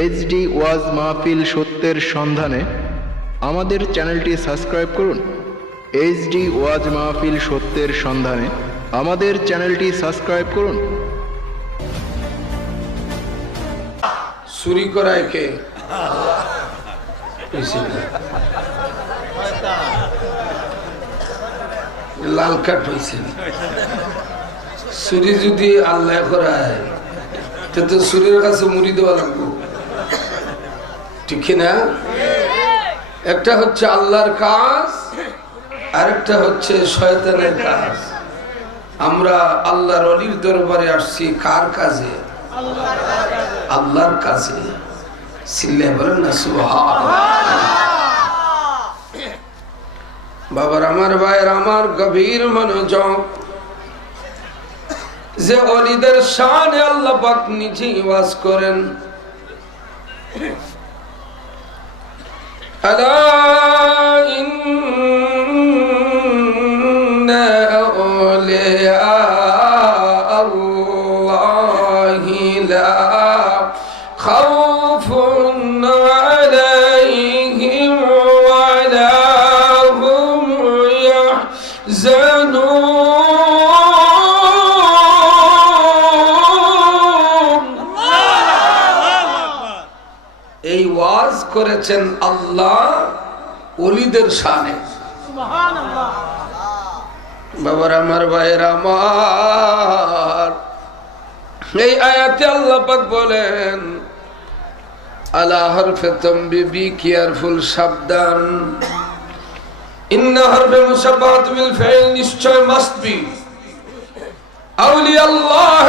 HD ওয়াজ মাহফিল সত্যের সন্ধানে আমাদের চ্যানেলটি সাবস্ক্রাইব করুন। এইচডি ওয়াজ মাহফিল সত্যের সন্ধানে আমাদের চ্যানেলটি সাবস্ক্রাইব করুন। চুরি করায় কে? লাল কাঠ হয়েছে। চুরি যদি আল্লাহ করায় তো চুরির কাছে মুড়ি দেওয়া লাগবে, ঠিক না? একটা হচ্ছে আল্লাহর কাজ, আরেকটা হচ্ছে শয়তানের কাজ। আমরা আল্লাহর ওলির দরবারে আসছি কার কাজে? আল্লাহর কাজে। সিল্লে বলেন না সুবহানাল্লাহ। বাবার আমার ভাইয়ের আমার গভীর মনোযোগ, যে ওলিদের শানে আল্লাহ পাক নিজেই ওয়াজ করেন। আলা ইন্না আউলিয়া আল্লাহি লা খাউফুন আলাইহিম ওয়া লা হুম ইয়াহজানুন। এই ওয়াজ করেছেন আল্লাহ ওলিদের শানে। সুবহানাল্লাহ। বাবার আমার ভাইয়ের আমার, এই আয়াতে আল্লাহ পাক বলেন আলা হরফে তামবি, বি কেয়ারফুল, সাবধান। ইন্না হরফে মুশাব্বাহাত বিল ফাইল, নিশ্চয় মাস্ট বি। আউলিয়া আল্লাহ,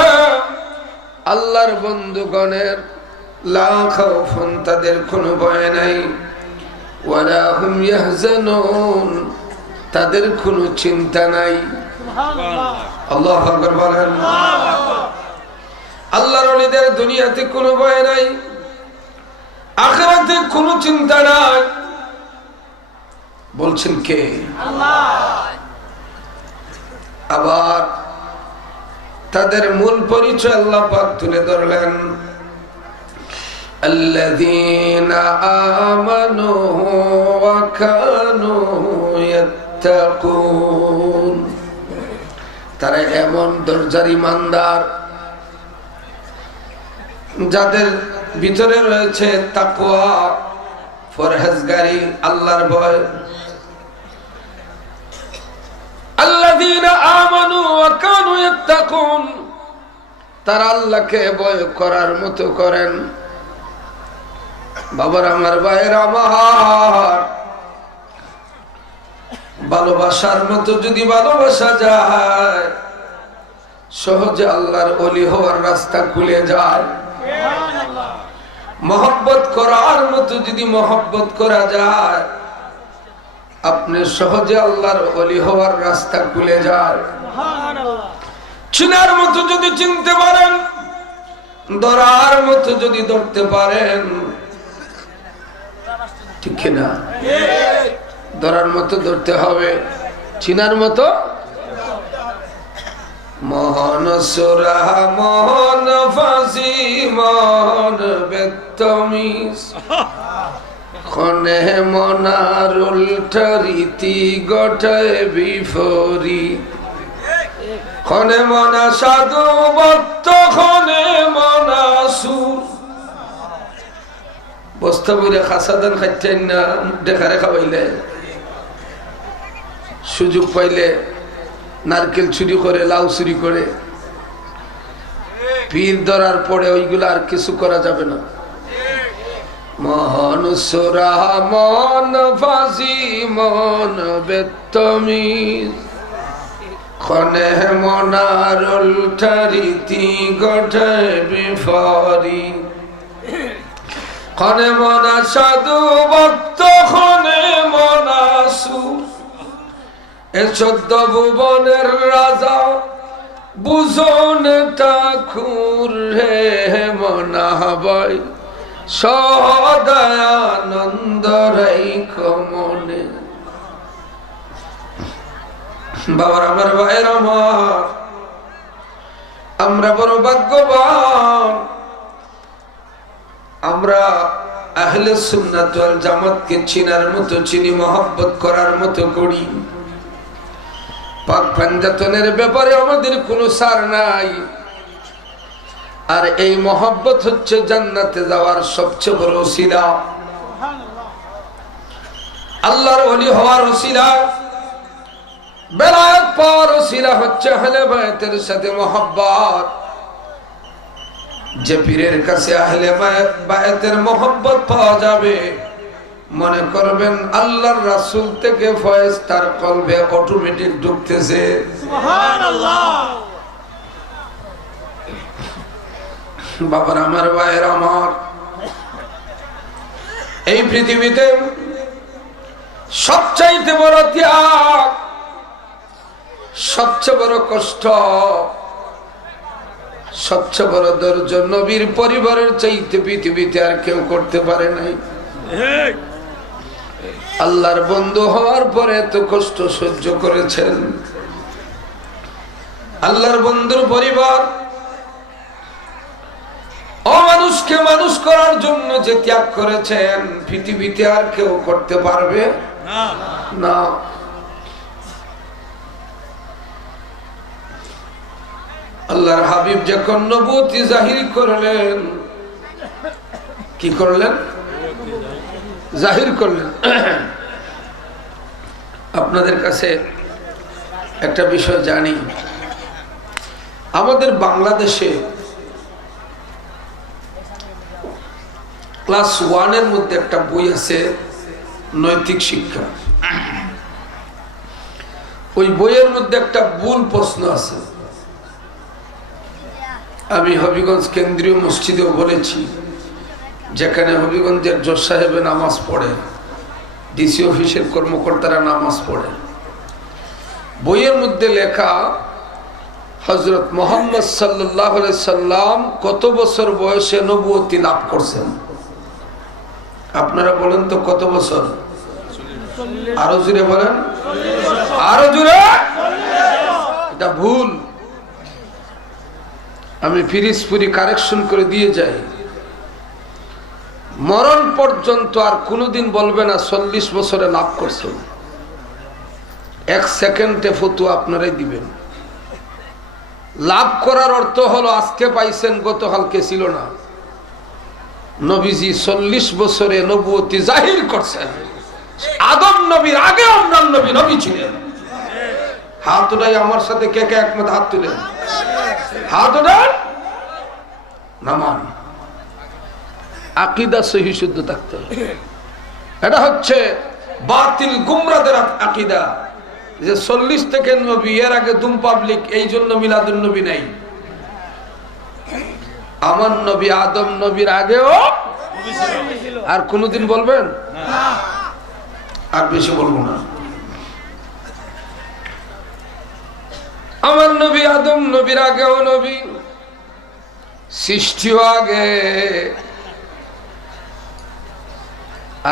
আল্লাহর বন্ধুগণের লা খাউফুন, তাদের কোনো ভয় নাই, ওয়ালা হুম ইয়াহজানুন, তাদের কোনো চিন্তা নাই। সুবহানাল্লাহ। আল্লাহু আকবার বলেন। আল্লাহর ওলিদের দুনিয়াতে কোনো ভয় নাই, আখিরাতে কোনো চিন্তা নাই। বলছেন কে? আল্লাহ। আবার তাদের মূল পরিচয় আল্লাহ পাক তুলে ধরলেন, আল্লাযীনা আমানু ওয়া কানু ইয়াত্তাকুন। তারা এমন দরজার ইমানদার যাদের ভিতরে রয়েছে তাকওয়া, পরহেজগারি, আল্লাহর ভয়। আল্লাযীনা আমানু ওয়া কানু ইয়াত্তাকুন, তারা আল্লাহকে ভয় করার মতো করেন। বাবার আমার ভাইয়ের আমার, ভালোবাসার মতো যদি ভালোবাসা যায়, সহজে আল্লাহর ওলি হওয়ার রাস্তা খুলে যায়। মহব্বত করার মতো যদি মহব্বত করা যায়, আপনি সহজে আল্লাহর ওলি হওয়ার রাস্তা খুলে যায়। চিনার মতো যদি চিনতে পারেন, ধরার মতো যদি ধরতে পারেন, ঠিক না? ধরার মতো ধরতে হবে, চিনার মতো। মোহন সুরা মোহন ফাঁসি মোহন বেতমিস, খনে মনার উল্টা রীতি গটায় বিফরি। খনে মনা সাধু ভক্ত, খনে মনা সুর। বস্তা বইরে খাসা দান খাইতেন না, দেখারে খাওয়াইলে, সুযোগ পাইলে নারকেল চুরি করে, লাউ চুরি করে। পীর ধরার পরে ওইগুলো আর কিছু করা যাবে না। মহন সোরা মন ফাঁসি মন বেতমিজ, খনে মনার উল্টা রীতি গঠায় বিফরি। খনে মনা সাধু ভক্ত, খনে মনা সুর। এ 14 ভুবনের রাজা বুঝন ঠাকুর হে মনা ভাই, সদায়ানন্দ রাইখ মনে। বাবার আমার ভাইয়ের আমার, আমরা বড় ভাগ্যবান। আমরা আহলে সুন্নাত ওয়াল জামাতকে চিনার মতো চিনি, মহব্বত করার মতো করি। পাক পাঞ্জাতনের ব্যাপারে আমাদের কোনো সার নাই। আর এই মহব্বত হচ্ছে জান্নাতে যাওয়ার সবচেয়ে বড় ওসিলা, আল্লাহর ওলি হওয়ার ওসিলা, বেলায়েত পাওয়ার ওসিলা হচ্ছে আহলে বায়তের সাথে মহব্বত। যে পীরের কাছে আহলে বায়তের মহব্বত পাওয়া যাবে, মনে করবেন আল্লাহর রাসূল থেকে ফয়েজ তার কলবে অটোমেটিক ঢুকতেছে। সুবহানাল্লাহ। বাবার আমার, ভাইয়ের আমার, এই পৃথিবীতে সবচাইতে বড় ত্যাগ, সবচেয়ে বড় কষ্ট, সবচেয়ে বড় ধৈর্য নবীর পরিবারের চাইতে পৃথিবীতে আর কেউ করতে পারে নাই। আল্লাহর বন্ধু হওয়ার পরে এত কষ্ট সহ্য করেছেন। আল্লাহর বন্ধুর পরিবার অমানুষকে মানুষ করার জন্য যে ত্যাগ করেছেন, পৃথিবীতে আর কেউ করতে পারবে না। আল্লাহর হাবিব যখন নবুয়তি জাহির করলেন, কি করলেন? জাহির করলেন। আপনাদের কাছে একটা বিষয় জানি, আমাদের বাংলাদেশে ক্লাস 1 মধ্যে একটা বই আছে, নৈতিক শিক্ষা। ওই বইয়ের মধ্যে একটা ভুল প্রশ্ন আছে। আমি হবিগঞ্জ কেন্দ্রীয় মসজিদেও বলেছি, যেখানে হবিগঞ্জের জজ সাহেবে নামাজ পড়ে, ডিসি অফিসের কর্মকর্তারা নামাজ পড়ে। বইয়ের মধ্যে লেখা হযরত মুহাম্মদ সাল্লাল্লাহু আলাইহি সাল্লাম কত বছর বয়সে নবুয়তি লাভ করছেন? আপনারা বলেন তো কত বছর? আরো জোরে বলেন, আরো জোরে। এটা ভুল। আমি ফিরিজপুরি কারেকশন করে দিয়ে যাই। মরণ পর্যন্ত আর কোনোদিন বলবে না 40 বছরে লাভ করছেন। 1 সেকেন্ডে ফতোয়া আপনারাই দিবেন। লাভ করার অর্থ হলো আজকে পাইছেন, গতকালকে ছিল না। নবীজি 40 বছরে নবুয়তি জাহির করছেন। আদম নবীর আগে অন্যান্য নবী নবী ছিলেন। হাত উঠাই আমার সাথে কে কে একমত? হাত তুলেন, হাত উঠান। নামান আকীদা সহি শুদ্ধ থাকতে হবে। এটা হচ্ছে বাতিল গুমরাদের আকীদা যে 40 থেকে নবী, এর আগে দুম পাবলিক, এই জন্য মিলাদুন নবী নাই। আমার নবী আদম নবীর আগেও আর কোনদিন বলবেন না। আর বেশি বলবো না। আমার নবী আদম নবীর আগেও নবী, সৃষ্টিও আগে।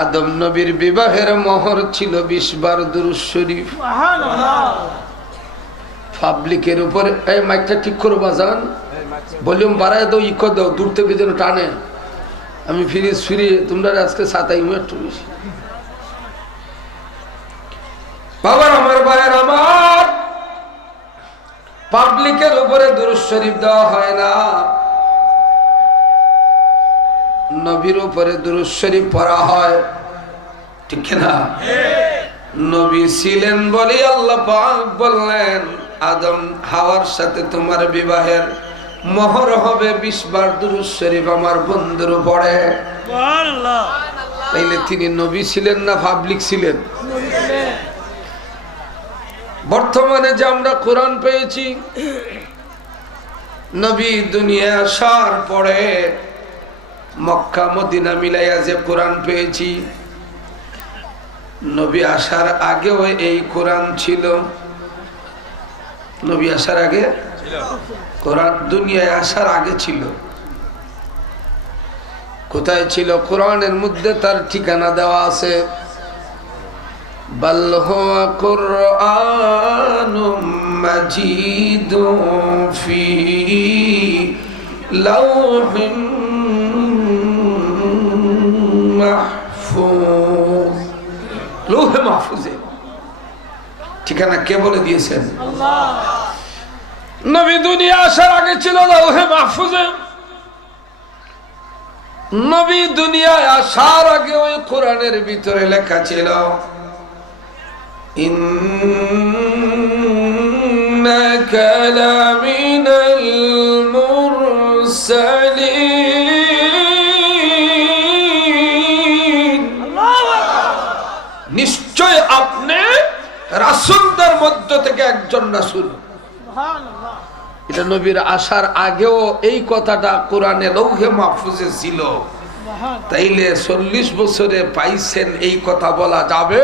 আদম নবীর বিবাহের মোহর ছিল 20 বার দুরূদ শরীফ। পাবলিকের উপরে এই মাইকটা ঠিক করে বাজান, ভলিউম বাড়ায় দাও, ইকো দাও, দূর থেকে যেন টানে। আমি ফিরে তোমরা আজকে 27 একটু বেশি। বাবার আমার, ভাইয়ের আমার, পাবলিকের উপরে দুরূদ শরীফ দেওয়া হয় না, নবীর উপরে দুরূদ শরীফ পড়া হয়। ঠিক না? নবী ছিলেন বলে আল্লাহ পাক বললেন, আদম হাওয়ার সাথে তোমার বিবাহের মোহর হবে 20 বার দুরূদ শরীফ আমার বন্ধুর পড়ে। সুবহানাল্লাহ। তাইলে তিনি নবী ছিলেন না পাবলিক ছিলেন? বর্তমানে যে আমরা কোরআন পেয়েছি, নবী দুনিয়া আসার পরে মক্কা মদিনা মিলাইয়া যে কোরআন পেয়েছি, নবী আসার আগেও এই কোরআন ছিল। নবী আসার আগে কোরআন দুনিয়ায় আসার আগে ছিল। কোথায় ছিল? কোরআনের মধ্যে তার ঠিকানা দেওয়া আছে। বাল হুয়া কুরআনুম মাজিদুন ফি লাওহিন মাহফুজ, লৌহে মাহফুজে ঠিকানা কে বলে দিয়েছেন? নবী দুনিয়া আসার আগে ছিল লৌহে মাহফুজে। নবী দুনিয়ায় আসার আগে ওই কোরআনের ভিতরে লেখা ছিল ইন্নাকা লামিনাল মুরসালিন, নিশ্চয় আপনি রাসূলদের মধ্য থেকে একজন রাসূল। এটা নবীর আসার আগেও এই কথাটা কোরআনে লৌহে মাহফুজে ছিল। তাইলে 40 বছরে পাইছেন, এই কথা বলা যাবে?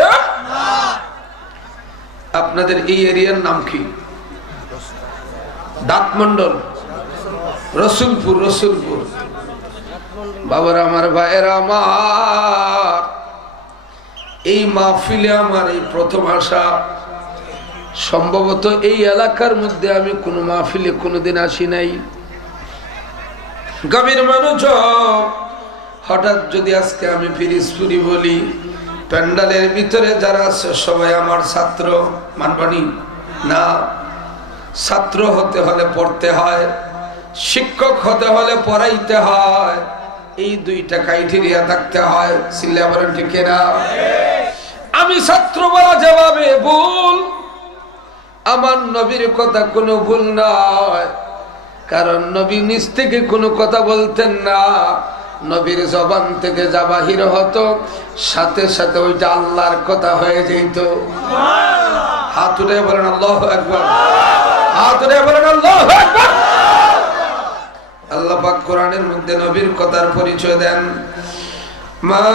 আপনাদের এই এরিয়ার নাম কি? দাঁতমন্ডল, রসুলপুর। রসুলপুর বাবার আমার, ভাইয়েরা আমার, এই মাহফিলে আমার এই প্রথম আসা। সম্ভবত এই এলাকার মধ্যে আমি কোনো মাহফিলে কোনোদিন আসি নাই। গভীর মানুষ, হঠাৎ যদি আজকে আমি পিরিজপুরি বলি, প্যান্ডালের ভিতরে যারা আছে সবাই আমার ছাত্র, মানবানি না? ছাত্র হতে হলে পড়তে হয়, শিক্ষক হতে হলে পড়াইতে হয়, এই দুইটা ক্রাইটেরিয়া থাকতে হয়। সিল্লা বলেন ঠিক না? আমি ছাত্র বলা যেভাবে ভুল, আমার নবীর কথা কোনো ভুল নয়, কারণ নবী নিজ থেকে কোনো কথা বলতেন না। নবীর জবান থেকে যা বাহির হতো সাথে সাথে ওইটা আল্লাহর কথা হয়ে যেত। হাত উঠে বলেন আল্লাহু আকবার, হাত উঠে বলেন আল্লাহু আকবার। আল্লাহ পাক কোরআনের মধ্যে নবীর কথার পরিচয় দেন, মা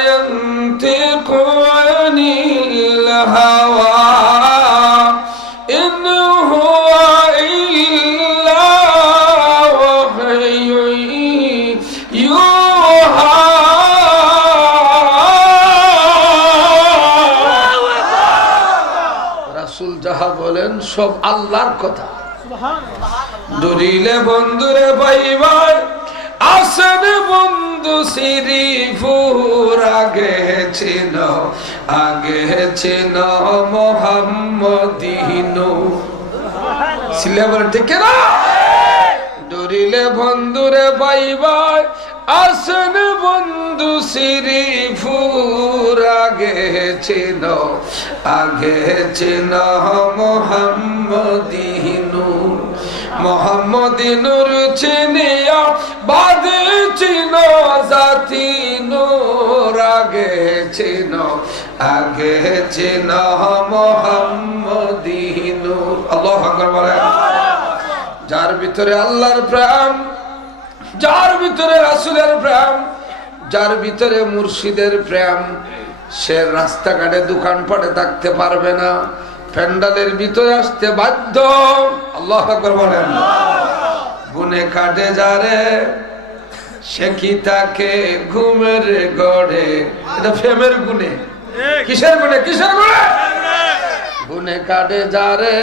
ইয়ানতিকু আনিল হাওয়া ইন হুয়া ইল্লা ওয়াহয়ুন ইউহা। রাসূল যাহা বলেন সব আল্লাহর কথা। ডরিলে বন্ধুরে পাইবার, আসেন বন্ধু শ্রীপুর, আগে চেন মোহাম্মদিনু। সিল্লা বলেন ঠিক না? ডরিলে বন্ধুরে পাইবার, আসেন বন্ধু শ্রীপুর, আগে চেন মোহাম্মদিনু। মোহাম্মদিনুর চিনিয়া বাদে চিনো জাতি নূর, আগে চিনো মোহাম্মদিনুর। আল্লাহু আকবার বলেন। যার ভিতরে আল্লাহর প্রেম, যার ভিতরে রাসূলের প্রেম, যার ভিতরে মুর্শিদের প্রেম, সে রাস্তাঘাটে দোকানপাটে থাকতে পারবে না, প্যান্ডালের ভিতরে আসতে বাধ্য। আল্লাহু আকবার বলেন। গুনে কাটে যারে সে কি তাকে ঘুমের গড়ে, এটা প্রেমের গুনে। কিসের গুনে? কিসের গুনে? গুনে কাটে যারে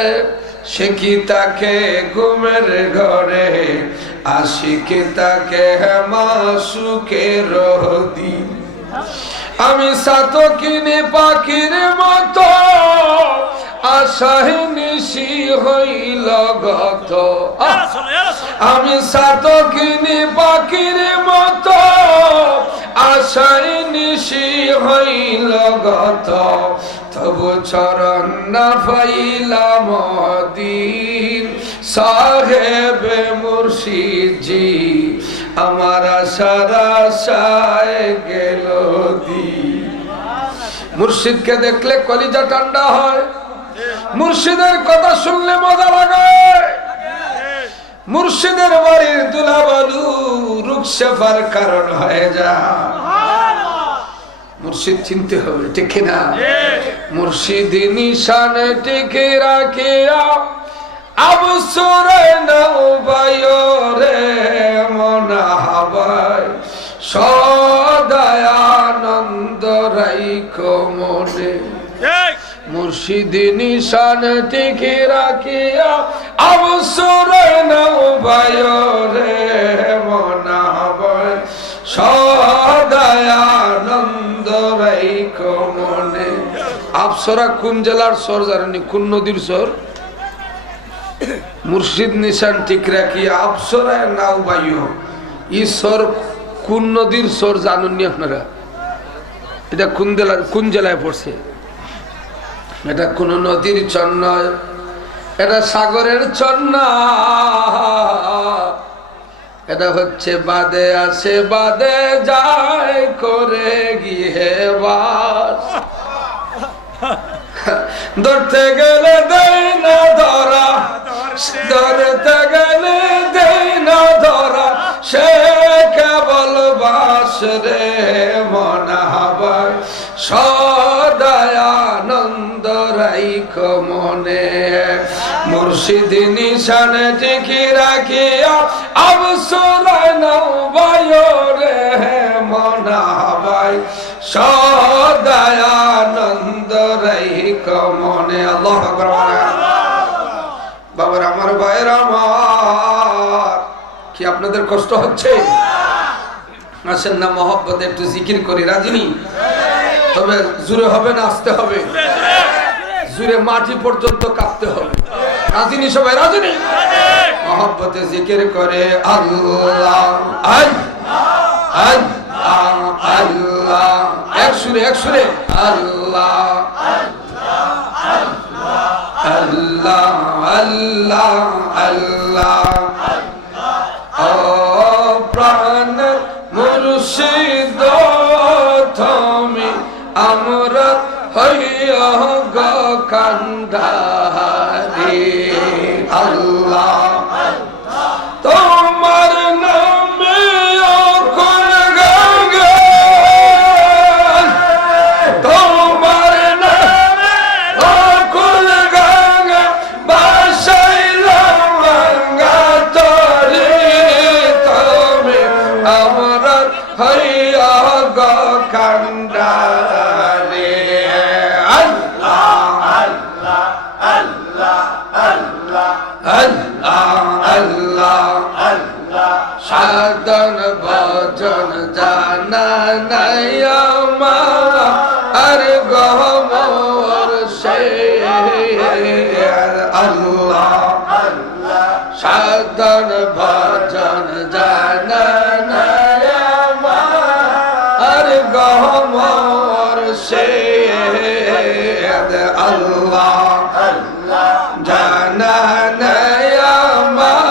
সে কি তাকে ঘুমের ঘরে, আশিকে তাকে মাসুকে রহদি। আমি সাতকিনি পাখির মতো আশায় নিশি হইল গত। আমি সাতকিনি পাখির মতো আশায় নিশি হইল গত, তবু চরণ না পাইলাম দিন সাহেবে মুর্শিদজি, আমার আশার আশায় গেল দিন। মুর্শিদকে দেখলে কলিজা ঠান্ডা হয়, মুর্শিদের কথা শুনলে মজা লাগে। মুর্শিদের বাড়ির দুলাবালু রুকসাফার কারণ হয়ে যায়। মুর্শিদ চিনতে হবে ঠিক না? মুর্শিদ নিশান টিকে রাখিয়া আবসরে নৌবায় রে মনা হাবায়, সদায় আনন্দ রাইখো মনে। মুর্শিদ নিশান টিকে রাখিয়া আবসরে নৌবায় রে মনা হাবায়, সদায় আনন্দ আপসরা কোন জেলার সর জানেনি? কোন নদীর সর? মুর্শিদ নিশান ঠিক রাখি আপসরা নাও বাইও ই সর কোন নদীর সর জানেননি আপনারা? এটা কোন জেলায় পড়ছে? এটা কোন নদীর চর নয়, এটা সাগরের চর না, এটা হচ্ছে বাদে আসে বাদে যায় করে গিয়ে বাস। ধরতে গেলে দেয় না ধরা, ধরতে গেলে দেয় না ধরা, সে কেবল বাস রে মনা হবার সদায় আনন্দ রাইখ মনে। মুর্শিদ নিশানে টিকি রাখিয়া অবসরায় নাও বায়ো রে মনা হবার সদায় আনন্দ রাইখ মনে। আল্লাহু আকবার। বাবার আমার ভাইয়ের আমার, কি আপনাদের কষ্ট হচ্ছে? আসেন না মহব্বতে একটু জিকির করি, রাজিনী? তবে জুড়ে হবে না আসতে হবে? জুড়ে মাটি পর্যন্ত কাঁপতে হবে। রাজিনী সবাই? রাজিনী? মহব্বতে জিকির করে আল্লাহ আল্লাহ আল্লাহ, এক সুরে এক সুরে আল্লাহ আল্লাহ আল্লাহ আল্লাহ। ও প্রাণ মুর্শিদ তুমি আমরা হইয়া গো কান্ডারি। আল্লাহ তোমার নামে অকুল গান, তোমার নামে অকুল গান বাসাইলাম গঙ্গা তরে। তুমি আমরা হইয়া গো কান্ডারি। সাধন ভজন জানা নাই আমার আর গহমর সে। আল্লাহ সাধন ভজন জানা নাই আমার আর গহমর সে। আল্লাহ জানা নাই আমার।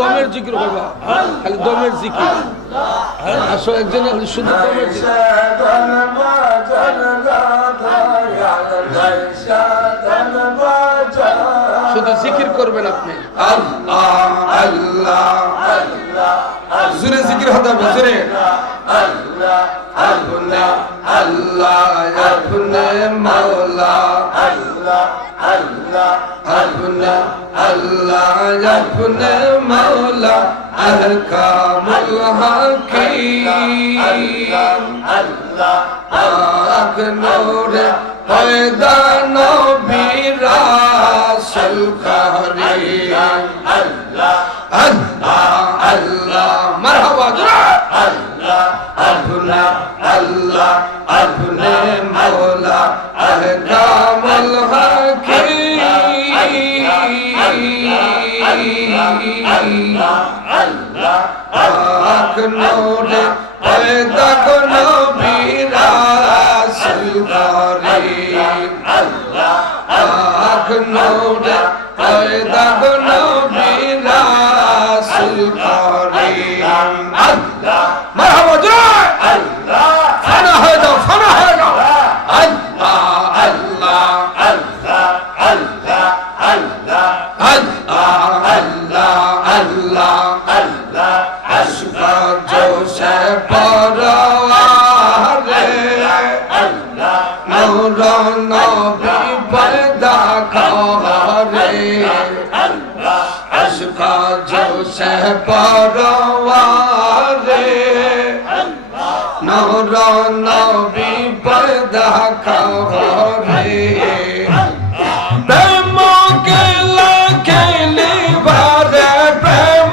দমের জিকির করবা, খালি দমের জিকির। আসো একজন শুধু দমের জিকির। শুধু জিকির করবেন আপনি। আল্লাহ আল্লাহ জুরে জিকির হতে হবে, জুরে। আল্লাহ আল্লাহ আল্লাহ আপনে মাওলা। আল্লাহ আল্লাহ আল্লাহ আল্লাহ আপনে মাওলা। আহকামুল হাকিম আল্লাহ পাক নূরে পয়দা নবী রাসূল কারীম। আল্লাহ আল্লাহ আল্লাহ মারহাবা। আল্লাহ আল্লাহ আল্লাহ আপনে মাওলা। আহকামুল হাকিম আল্লাহ পাক নূরে পয়দা নবী রাসূল কারীম। আল্লাহ পাক নূরে পয়দা নবী রাসূল কারীম। আল্লাহ মারহাবা জয়। আল্লাহ ফানা হয়ে যাও, ফানা হয়ে যাও। আল্লাহ আল্লাহ আল্লাহ আল্লাহ আল্লাহ আল্লাহ আল্লাহ আল্লাহ আশকা জোশে পরওয়ারে। আল্লাহ নূর নবী পয়দা করে। আল্লাহ আশকা জোশে পরওয়ারে। নূর নবী পয়দা করে। প্রেম খেলা খেলি বারে, প্রেম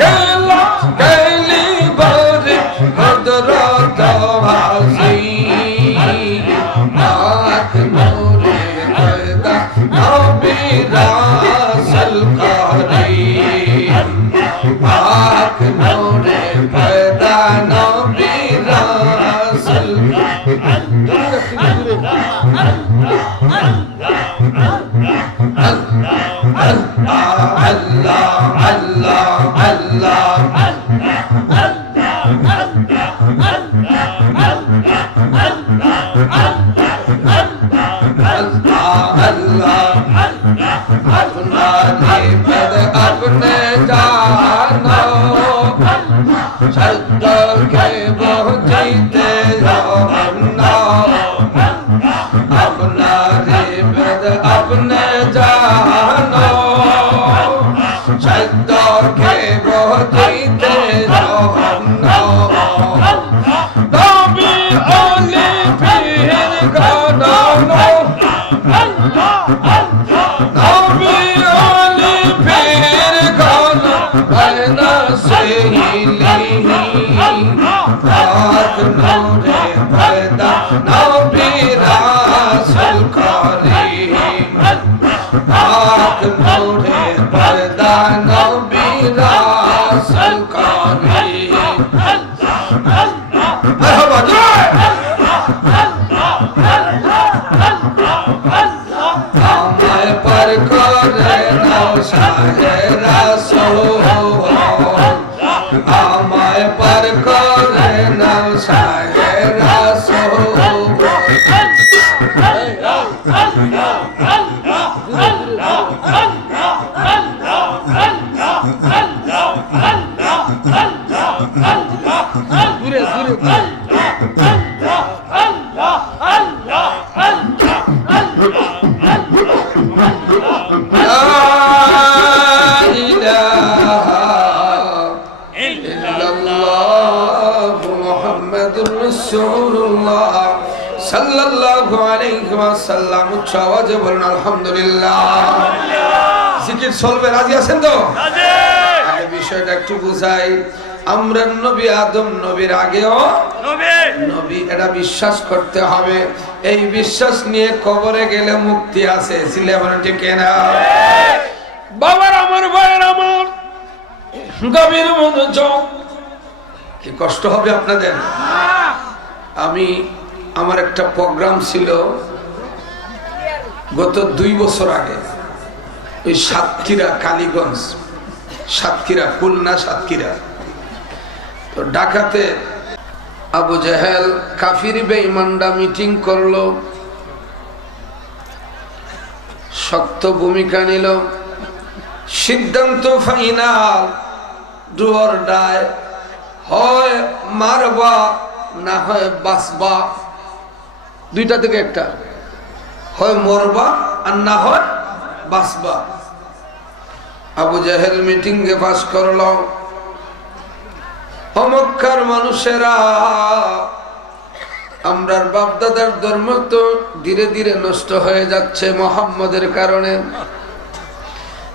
খেলা খেলি বারে, হযরত হাসিন আল্লাহ আল্লাহ अपने जानो शब्द के वो जीते अपना रिबद अपने जानो शब्द के वो जीते अपना नबी ओली पीर गाना नबी ओली पीर गाना बना से आँख नूरे पर्दा नबी रासूल करीम आँख नूरे पर्दा नबी रासूल करीम मरहबा जय आमाय पर करे नौशाहे रसूल आमाय पर करे नौशाहे रसूल সাল্লাল্লাহু আলাইহি ওয়াসাল্লাম উচ্চ আওয়াজে বলেন আলহামদুলিল্লাহ। জিকির চলবে, রাজি আছেন তো? রাজি। আগে বিষয়টা একটু বুঝাই। আমরা নবী আদম নবীর আগেও নবী, এটা বিশ্বাস করতে হবে। এই বিশ্বাস নিয়ে কবরে গেলে মুক্তি আছে। ছিলে বলেন ঠিক না? বাবার আমার ভাইয়ের আমার গভীর মনোযোগ। কি কষ্ট হবে আপনাদের? আমার একটা প্রোগ্রাম ছিল গত 2 বছর আগে, ওই সাতক্ষীরা কালীগঞ্জ, সাতক্ষীরা খুলনা সাতক্ষীরা। তো ঢাকাতে আবু জাহেল কাফির বেঈমানরা মিটিং করলো, শক্ত ভূমিকা নিল, সিদ্ধান্ত ফাইনাল, ডু অর ডাই, হয় মারবা না হয় বাঁচবা, দুইটা থেকে একটা, হয় মরবা আর না হয় বাঁচবা। আবু জাহেল মিটিং এ পাস করল, মক্কার মানুষেরা, আমরার বাপদাদার ধর্ম তো ধীরে ধীরে নষ্ট হয়ে যাচ্ছে মুহাম্মদের কারণে,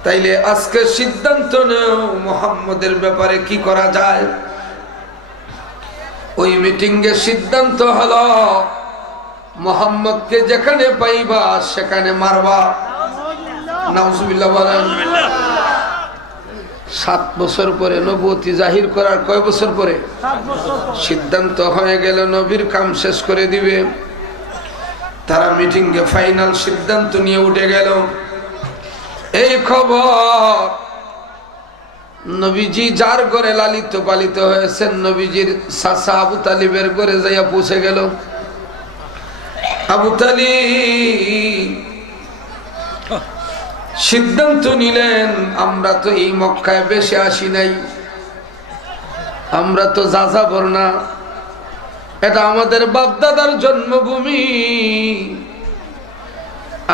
তাইলে আজকে সিদ্ধান্ত নেও মুহাম্মদের ব্যাপারে কি করা যায়। ওই মিটিং এ সিদ্ধান্ত হলো মুহাম্মদকে যেখানে পাইবা সেখানে মারবা। নাউজুবিল্লাহ বলেন। 7 বছর পরে নবুয়তি জাহির করার কয় বছর পরে সিদ্ধান্ত হয়ে গেল নবীর কাম শেষ করে দিবে। তারা মিটিং এ ফাইনাল সিদ্ধান্ত নিয়ে উঠে গেল। এই খবর নবীজি যার ঘরে লালিত পালিত হয়েছেন, নবীজির চাচা আবু তালিবের ঘরে যাইয়া পৌঁছে গেল। আবু তালিব সিদ্ধান্ত নিলেন, আমরা তো এই মক্কায় বেশি আসি নাই, আমরা তো যাযাবর না, এটা আমাদের বাপদাদার জন্মভূমি।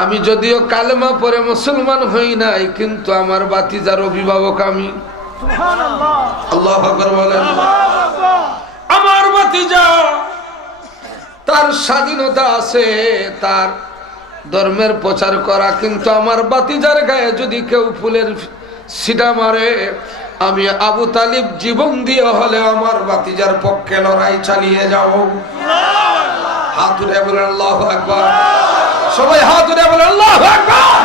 আমি যদিও কালেমা পড়ে মুসলমান হই নাই, কিন্তু আমার বাতিজার অভিভাবক আমি। আল্লাহু আকবার বলেন। আমার বাতিজা, তার স্বাধীনতা আছে তার ধর্মের প্রচার করা, কিন্তু আমার বাতিজার গায়ে যদি কেউ ফুলের ছিটা মারে, আমি আবু তালিব জীবন দিয়ে হলে আমার বাতিজার পক্ষে লড়াই চালিয়ে যাব। হাত উঠে বলেন আল্লাহু আকবার। সবাই হাত উঠে বলেন আল্লাহু আকবার।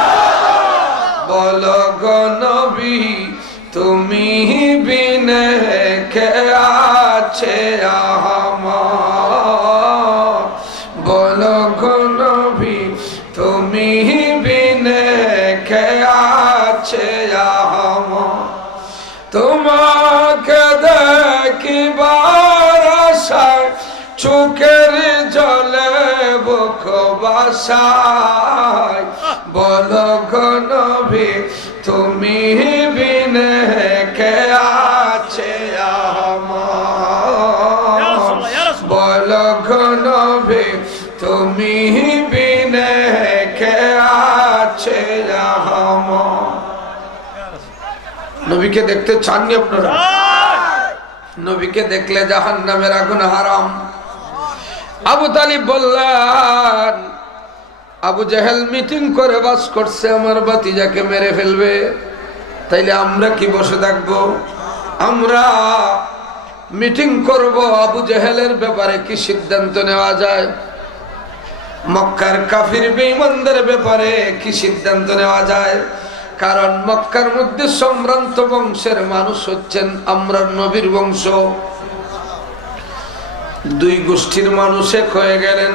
বলো গো নবী তুমি বিনে কে আছে আমার, বলো গো নবী তুমি বিনে কে আছে আমার। তোমাকে দেখিবার আশায় চোখের জলে বুক বাসায়, বলো গো নবী তুমি বিনে কে আছে আমার, বলো গো নবী তুমি বিনে কে আছে আমার। নবীকে দেখতে চাননি আপনারা? নবীকে দেখলে জাহান্নামের আগুন হারাম। আবু তালিব বললেন, আবু জাহেল মিটিং করে বাস করছে আমার ভাতিজাকে মেরে ফেলবে, তাইলে আমরা কি বসে থাকবো? আমরা মিটিং করব আবু জাহেলের ব্যাপারে কি সিদ্ধান্ত নেওয়া যায়, মক্কার কাফির বেঈমানদের ব্যাপারে কি সিদ্ধান্ত নেওয়া যায়। কারণ মক্কার মধ্যে সম্ভ্রান্ত বংশের মানুষ হচ্ছেন আমরা নবীর বংশ। দুই গোষ্ঠীর মানুষ এক হয়ে গেলেন,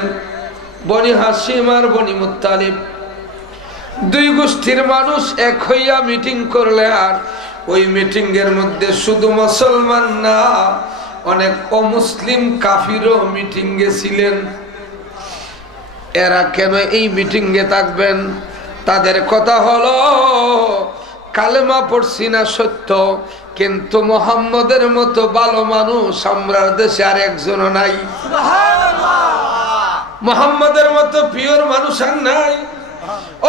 বনি হাশিম আর বনি মুত্তালিব। দুই গোষ্ঠীর মানুষ এক হইয়া মিটিং করলে, আর ওই মিটিং এর মধ্যে শুধু মুসলমান না, অনেক অমুসলিম কাফিরও মিটিং এ ছিলেন। এরা কেন এই মিটিং এ থাকবেন? তাদের কথা হলো, কালেমা পড়ছি না সত্য, কিন্তু মুহাম্মদের মতো ভালো মানুষ আমরা দেশে আর একজনও নাই। মুহাম্মদের মতো পিওর মানুষ আর নাই।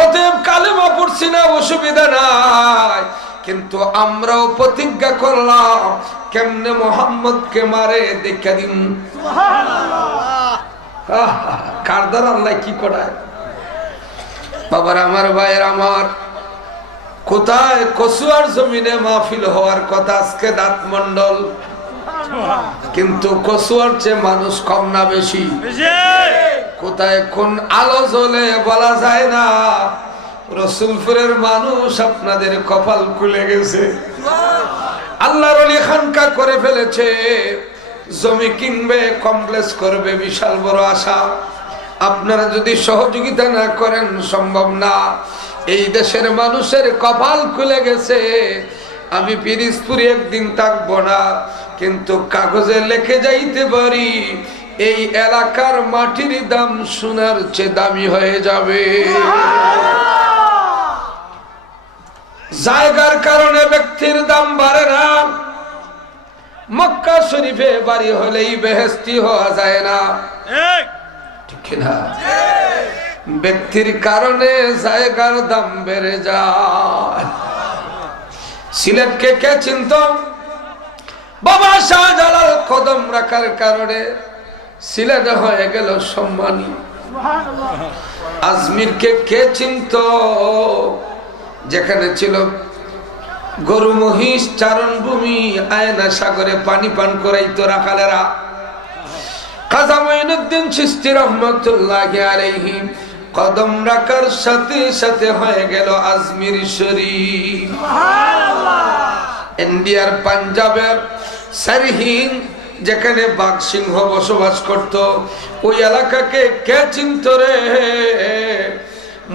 অতএব কালেমা পড়ছি না, অসুবিধা নাই, কিন্তু আমরাও প্রতিজ্ঞা করলাম কেমনে মুহাম্মদকে মারে দেখা দিন। কার দ্বারা আল্লাহ কি করায়? বাবার আমার, ভাইয়ের আমার, কোথায় কসুয়ার জমিনে মাহফিল হওয়ার কথা আজকে দাঁত মন্ডল, কিন্তু কসুয়ার চেয়ে মানুষ কম না বেশি? কোথায় কোন আলো জ্বলে বলা যায় না। রসুলপুরের মানুষ আপনাদের কপাল খুলে গেছে, আল্লাহর ওলি খানকা করে ফেলেছে, জমি কিনবে, কমপ্লেক্স করবে, বিশাল বড় আশা। আপনারা যদি সহযোগিতা না করেন সম্ভব না। এই দেশের মানুষের কপাল খুলে গেছে, আমি পিরিজপুরে একদিন থাকবো না, কিন্তু কাগজে লিখে যাইতে পারি এই এলাকার মাটির দাম সোনার চেয়ে দামি হয়ে যাবে। জায়গার কারণে ব্যক্তির দাম বাড়ে না। মক্কা শরীফে বাড়ি হলেই বেহেশতি হওয়া যায় না, ঠিক না? ব্যক্তির কারণে জায়গার দাম বেড়ে যায়। সিলেটকে কে চিনত? বাবা শাহজালাল কদম রাখার কারণে সিলেট হয়ে গেল সম্মানী। আজমিরকে কে চিনত? যেখানে ছিল গরু মহিষ চারণ ভূমি, আয়না সাগরে পানি পান করাইতো রাখালেরা। খাজা মঈনুদ্দিন চিশতি রহমাতুল্লাহি আলাইহি কদম রাখার সাথে সাথে হয়ে গেল আজমির শরীফ। ইন্ডিয়ার পাঞ্জাবের সরহিন্দ যেখানে বাঘ সিংহ বসবাস করত, ওই এলাকাকে কে চিনত রে?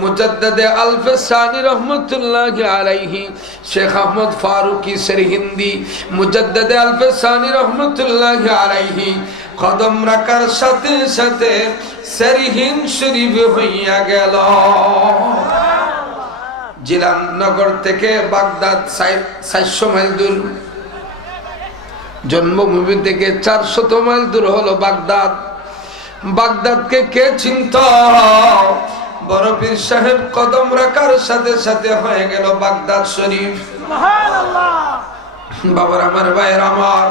মুজাদ্দিদে আলফে সানি রহমতুল্লাহি আলাইহি শেখ আহমদ ফারুকি সরহিন্দি, মুজাদ্দিদে আলফে সানি রহমতুল্লাহি আলাইহি কদম রাখার সাথে সাথে সরহিন্দ শরীফ হইয়া গেল। জিলাননগর থেকে বাগদাদ 400 মাইল দূর, জন্মভূমি থেকে 400 মাইল দূর হলো বাগদাদ। বাগদাদকে কে চিনত? বড় পীর সাহেব কদম রাখার সাথে সাথে হয়ে গেল বাগদাদ শরীফ। বাবার আমার, ভাইয়ের আমার,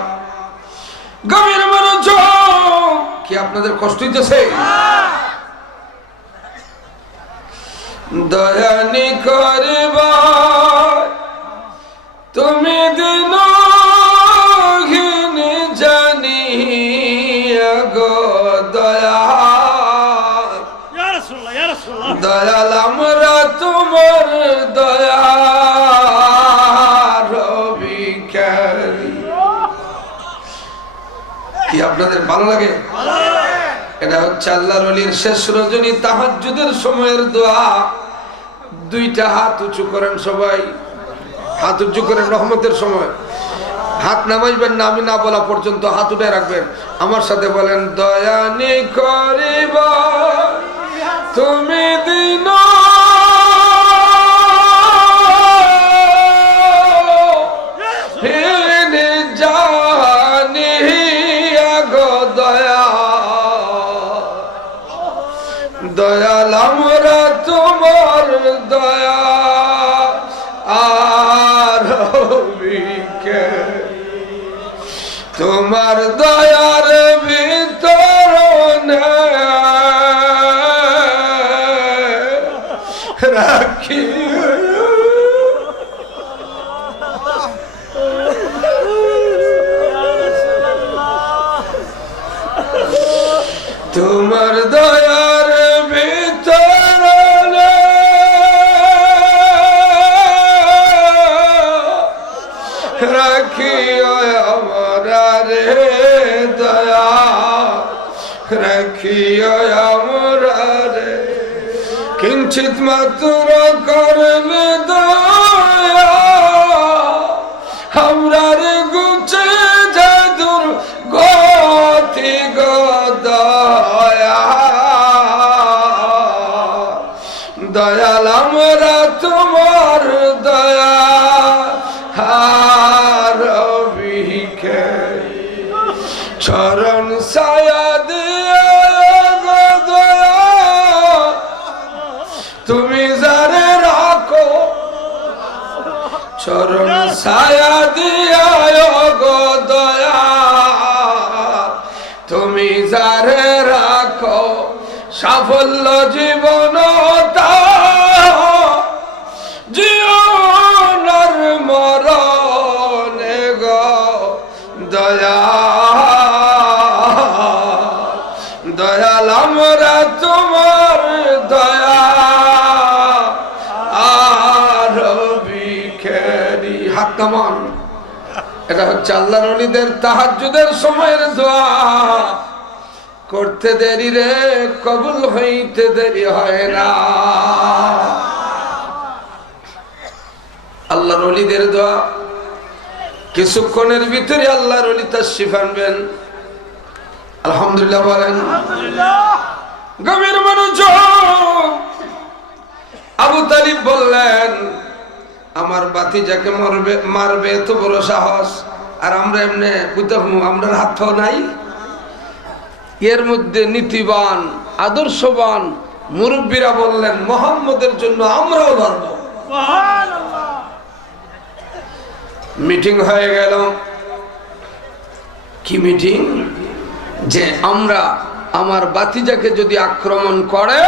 গভীর মনোযোগ। কি আপনাদের কষ্ট হইতেছে? দয়ানি করবা তুমি দিন জানি গো দয়া, দয়াল আমরা তোমার দয়া রবিকারী। কি আপনাদের ভালো লাগে? এটা হচ্ছে আল্লাহর ওলির শেষ রজনী তাহাজ্জুদের সময়ের দোয়া। দুইটা হাত উঁচু করেন, সবাই হাত উঁচু করেন রহমতের সময়। হাত নামাইবেন না, আমি না বলা পর্যন্ত হাত উঠে রাখবেন। আমার সাথে বলেন, দয়ানি করিব তুমি দিন জানি গো দয়া, দয়াল আমরা তোমার দয়া আর তোমার দয়ার ভিতর রাখি তোমার দয়ার ভিতর রাখিও আমার রে দয়া, রাখিও আমার রে কিঞ্চিত মাত্র করলে দয়া, আমরা রে গুছে যাদুর গতি গো দয়া, দয়াল আমরা তোমার দয়া আর চরণ ছায়া দিয়ে গো দয়া, তুমি যারে রাখো চরণ ছায়া দিয়া গো দয়া, তুমি যারে রাখো সাফল্য জীবন জীবনের মরণে গো দয়া, দয়াল আমরা তোমার দয়া আর ভিখারি। হাত নামান। এটা হচ্ছে আল্লাহর ওলিদের তাহাজ্জুদের সময়ের দোয়া। করতে দেরি রে কবুল হইতে দেরি হয় না। আল্লাহর ওলিদের দোয়া, কিছুক্ষণের ভিতরে আল্লাহর ওলি তাশরীফ আনবেন। আলহামদুলিল্লাহ বলেন। গভীর মনোযোগ। আবু তালিব বললেন, আমার বাতিজাকে মারবে এত বড় সাহস, আর আমরা এমনি আমরা হাত নাই। এর মধ্যে নীতিবান আদর্শবান মুরব্বীরা বললেন, মুহাম্মদের জন্য আমরাও লড়ব। মিটিং হয়ে গেল। কি মিটিং? যে আমরা আমার বাতিজাকে যদি আক্রমণ করে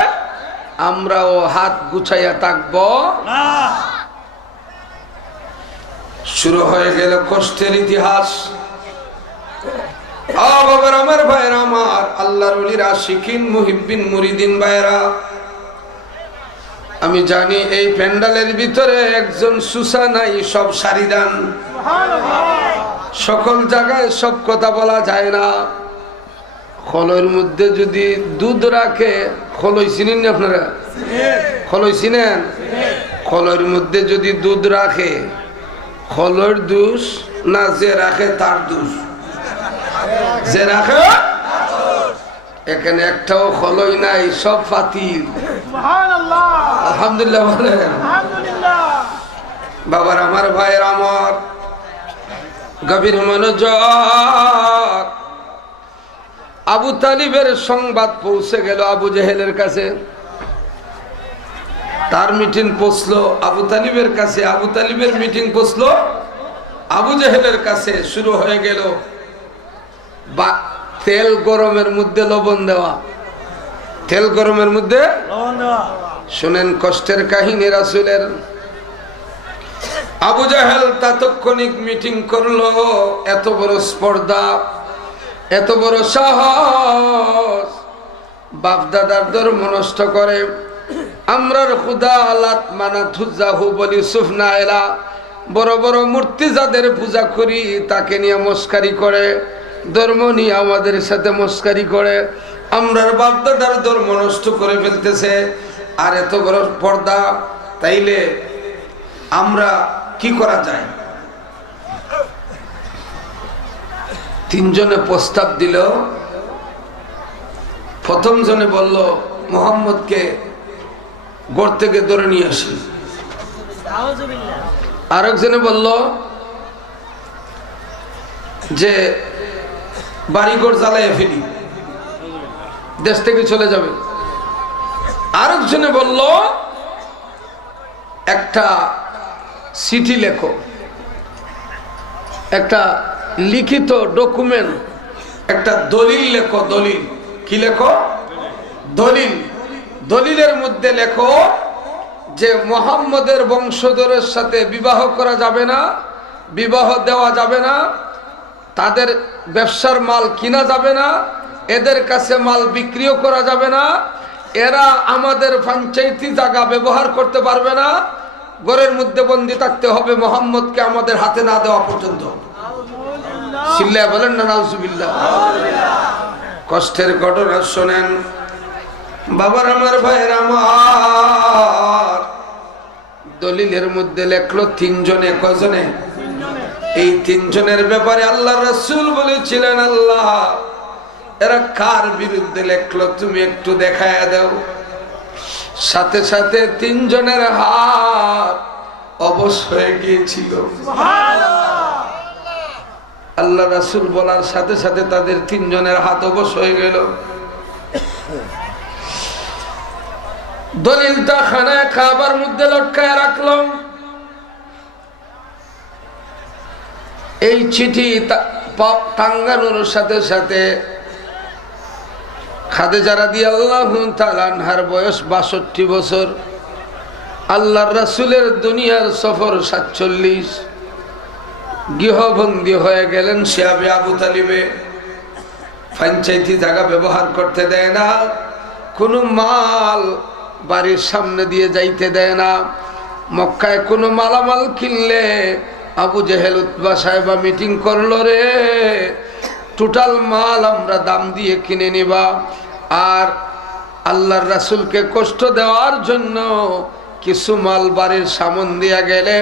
আমরাও হাত গুছাইয়া থাকব না। শুরু হয়ে গেল কষ্টের ইতিহাস। বাবার আমার ভাইরা, আমার আল্লাহর ওলিরা, শিখিন মুহিব্বিন মুরিদিন ভাইরা, আমি জানি এই প্যান্ডালের ভিতরে একজন সুসা নাই, সব সারিদান। সকল জায়গায় সব কথা বলা যায় না। খলের মধ্যে যদি দুধ রাখে, খলই চিনেন না আপনারা? খলই চিনেন? খলের মধ্যে যদি দুধ রাখে, খলের দোষ না যে রাখে তার দোষ? যে রাখে। এখানে একটাও খলই নাই, সব ফাতিল। আলহামদুলিল্লাহ বলেন। বাবার আমার ভাইয়ের আমার, গভীর মনোযোগ। আবু তালিবের সংবাদ পৌঁছে গেল আবু জেহেলের কাছে। তার মিটিং পৌঁছলো আবু তালিবের কাছে, আবু তালিবের মিটিং পৌঁছলো আবু জেহেলের কাছে। শুরু হয়ে গেল তেল গরমের মধ্যে লবণ দেওয়া। তেল গরমের মধ্যে লবণ দেওয়া। শুনেন কষ্টের কাহিনী রাসূলের। আবু জাহেল তাৎক্ষণিক মিটিং করলো। এত বড় স্পর্ধা, এত বড় সাহস, বাপ দাদার ধর্ম নষ্ট করে। আমরার খুদা আলাত মানাত হুজ্জা হুবল ইউসুফ নাইলা, বড় বড় মূর্তি যাদের পূজা করি তাকে নিয়ে মস্কারি করে, ধর্ম নিয়ে আমাদের সাথে মস্কারি করে। আমরার বাপ দাদার ধর্ম নষ্ট করে ফেলতেছে। আর এত বড় পর্দা, তাইলে আমরা কি করা যায়? তিনজনে প্রস্তাব দিল। প্রথম জনে বলল মোহাম্মদকে গড় থেকে ধরে নিয়ে আসি। আরেকজনে বলল যে বাড়িঘর জ্বালাইয়া ফেলি, দেশ থেকে চলে যাবে। আরেকজনে বলল একটা চিঠি লেখো, একটা লিখিত ডকুমেন্ট, একটা দলিল লেখো। দলিল কি লেখো? দলিল। দলিলের মধ্যে লেখো যে মুহাম্মদের বংশধরের সাথে বিবাহ করা যাবে না, বিবাহ দেওয়া যাবে না, তাদের ব্যবসার মাল কিনা যাবে না, এদের কাছে মাল বিক্রিও করা যাবে না, এরা আমাদের পঞ্চায়েতি জায়গা ব্যবহার করতে পারবে না, ঘরের মধ্যে বন্দি থাকতে হবে মুহাম্মদকে আমাদের হাতে না দেওয়া পর্যন্ত। চিল্লায়া বলেন না নাউজুবিল্লাহ। কষ্টের ঘটনা শোনেন বাবার, আমার ভাইয়ের আমার। দলিলের মধ্যে লেখলো তিনজনে। কজনে? এই তিনজনের ব্যাপারে আল্লাহ রাসূল বলেছিলেন, আল্লাহ এরা কার বিরুদ্ধে লেখলো তুমি একটু দেখায়া দাও। সাথে সাথে তিনজনের হাত অবশ হয়ে গিয়েছিল। আল্লাহ রাসূল বলার সাথে সাথে তাদের তিনজনের হাত অবশ হয়ে গেল। দলিলটা খানায় খাবার মধ্যে লটকায় রাখলাম। এই চিঠি টাঙ্গানোর সাথে সাথে খাদিজা রাদিয়াল্লাহু তাআলা আনহার বয়স ৬২ বছর। আল্লাহর রাসূলের দুনিয়ার সফর ৪৭। গৃহবন্দী হয়ে গেলেন শিয়াবে আবু তালিবে। পঞ্চায়েতি জায়গা ব্যবহার করতে দেয় না, কোনো মাল বাড়ির সামনে দিয়ে যাইতে দেয় না। মক্কায় কোনো মালামাল কিনলে আবু জেহেল উতবা সাহেবা মিটিং করলো, রে টোটাল মাল আমরা দাম দিয়ে কিনে নিবা। আর আল্লাহর রাসূলকে কষ্ট দেওয়ার জন্য কিছু মাল বাড়ির সামন দিয়া গেলে,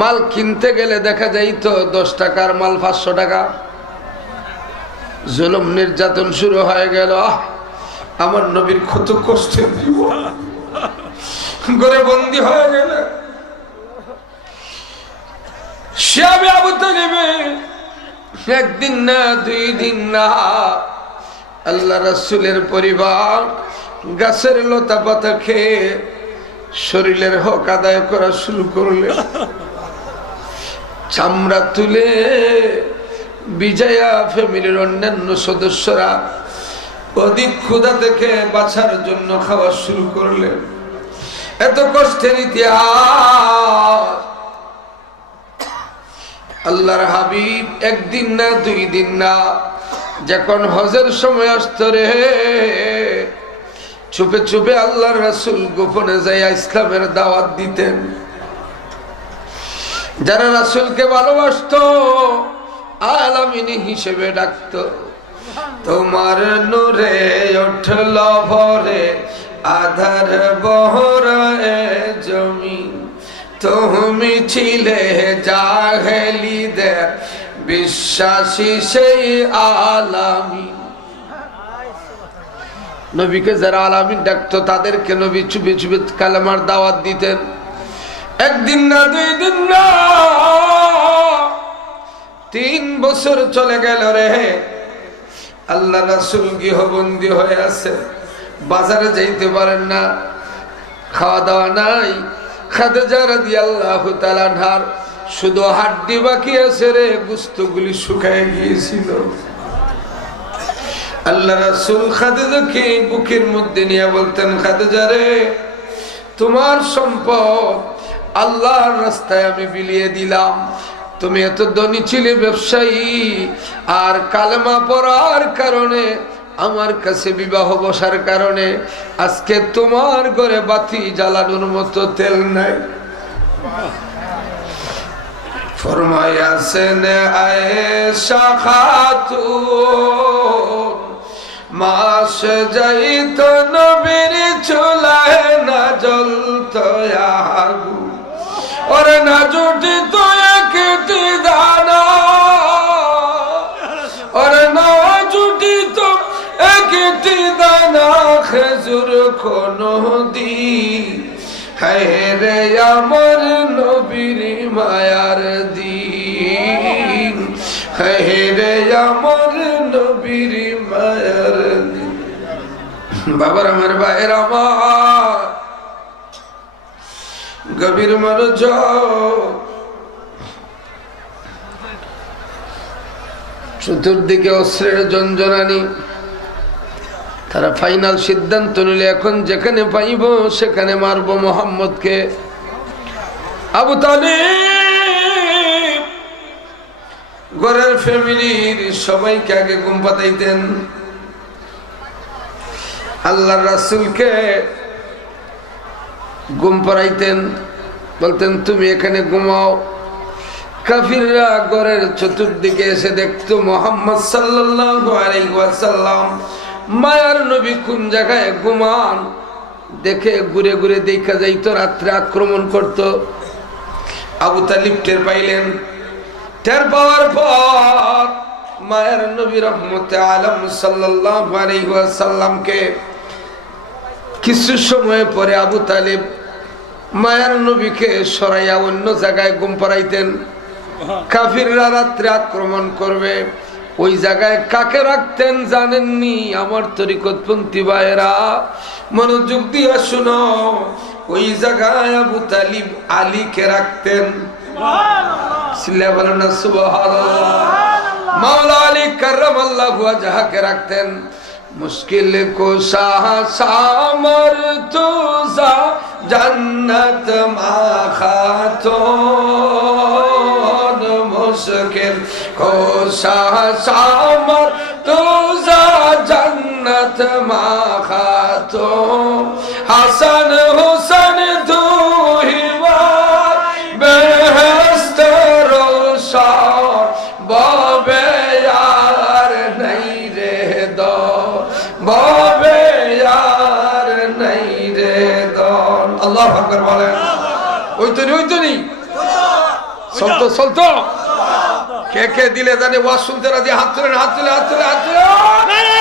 মাল কিনতে গেলে দেখা যাইতো 10 টাকার মাল 500 টাকা। জুলুম নির্যাতন শুরু হয়ে গেল। আমার নবীর কত কষ্টের জীবন, ঘরে বন্দী হয়ে গেলে। শিয়াবে আবু তালিবে একদিন না, 2 দিন না, আল্লাহ রাসূলের পরিবার গাছের লতা পাতা খেয়ে শরীরের হক আদায় করা শুরু করলে। চামড়া তুলে বিজয়া ফ্যামিলির অন্যান্য সদস্যরা অধিক ক্ষুধা থেকে বাঁচার জন্য খাওয়া শুরু করলেন। এত কষ্টের ইতিহাস। আল্লাহর হাবিব একদিন না, 2 দিন না, যখন হজের সময় আসতো রে, চুপে চুপে আল্লাহর রাসূল গোপনে যাইয়া ইসলামের দাওয়াত দিতেন। যারা রাসূলকে ভালোবাসতো আলামিন হিসেবে ডাকতো। তোমার নূরে উঠল ভরে আধার বহরায়ে জমিন, তুমি ছিলে জাহেলীদের বিশ্বাসী সেই আলামিন। নবীকে যারা আলামিন ডাকতো তাদেরকে নবী চুপে চুপে কালেমার দাওয়াত দিতেন। একদিন না, 2 দিন না, 3 বছর চলে গেল রে। আল্লাহ রাসূল গৃহবন্দী হয়ে আছে, বাজারে যাইতে পারেন না, খাওয়া দাওয়া নাই। খাদিজা রাদিয়াল্লাহু তাআলা আনহার শুধু হাড্ডি বাকি আছে রে, গোশতগুলি শুকায় গিয়েছিল। আল্লাহ রাসূল খাদিজাকে বুকের মধ্যে নিয়ে বলতেন, খাদিজা রে, তোমার সম্পদ আল্লাহর রাস্তায় আমি বিলিয়ে দিলাম। তুমি এত ধনী ছিলে, ব্যবসায়ী, আর কালেমা পড়ার কারণে, আমার কাছে বিবাহ বসার কারণে আজকে তোমার ঘরে বাতি জ্বালানোর মতো তেল নাই। ফরমায়াছেন আয়েশা খাতুন, মাস যাইত নবীর চুলায় না জ্বলত আগুন, ওরে না জুটিত একটি দানা, ও কোনো দিন, হায় রে আমার নবীর মায়ার দিন, হায় রে আমার নবীর মায়ার দিন। বাবার আমার ভাইয়ের আমার গভীর মনোযোগ, চতুর্দিকে অস্ত্রের ঝনঝনানি। তারা ফাইনাল সিদ্ধান্ত নিলে এখন যেখানে পাইব সেখানে মারব মোহাম্মদকে। আবু তালিব ঘরের ফ্যামিলির সবাইকে আগে ঘুম পাতাইতেন, আল্লাহর রাসূলকে ঘুম পাড়াইতেন, বলতেন তুমি এখানে ঘুমাও। কাফিররা ঘরের চতুর্দিকে এসে দেখতো মুহাম্মদ সাল্লাল্লাহু আলাইহি ওয়াসাল্লাম মায়ার নবী কোন জায়গায় ঘুমান, দেখে ঘুরে ঘুরে দেখা যাইতো, রাত্রে আক্রমণ করত। আবু তালিব টের পাইলেন, টের পাওয়ার পর মায়ার নবী রহমতে আলম সাল্লাল্লাহু আলাইহি ওয়াসাল্লামকে কিছু সময় পরে আবু তালিব মায়ার নবীকে সরাইয়া অন্য জায়গায় ঘুম পাড়াইতেন। কাফিররা রাত্রে আক্রমণ করবে, ওই জায়গায় কাকে রাখতেন জানেননি? আমার তরিকতপন্থী ভাইয়েরা মনোযোগ দিয়ে শুনো, ওই জায়গায় আবু তালিব আলীকে রাখতেন। সিল্লা বলেন না সুবহানাল্লাহ। মাওলা আলী কাররামাল্লাহু ওয়াজহাকে রাখতেন। মুশকিল কুশা সামর তুজা জান্নাত মা খাতুন, মুশকিল কুশা সামর তুজা জান্নাত মা খাতুন, হাসান হুসেন দুহিবার বেহেশত রোশন, বাবে यार नहीं रे दो, বাবে यार नहीं रे दो। আল্লাহু আকবার বলেন। ওই তো নি চলতো চলতো। কে কে দিলে জানে ওয়াজ শুনতে রাজি? হাত তুলেন, হাত তুলে, হাত তুলে, হাত তুলে। নারে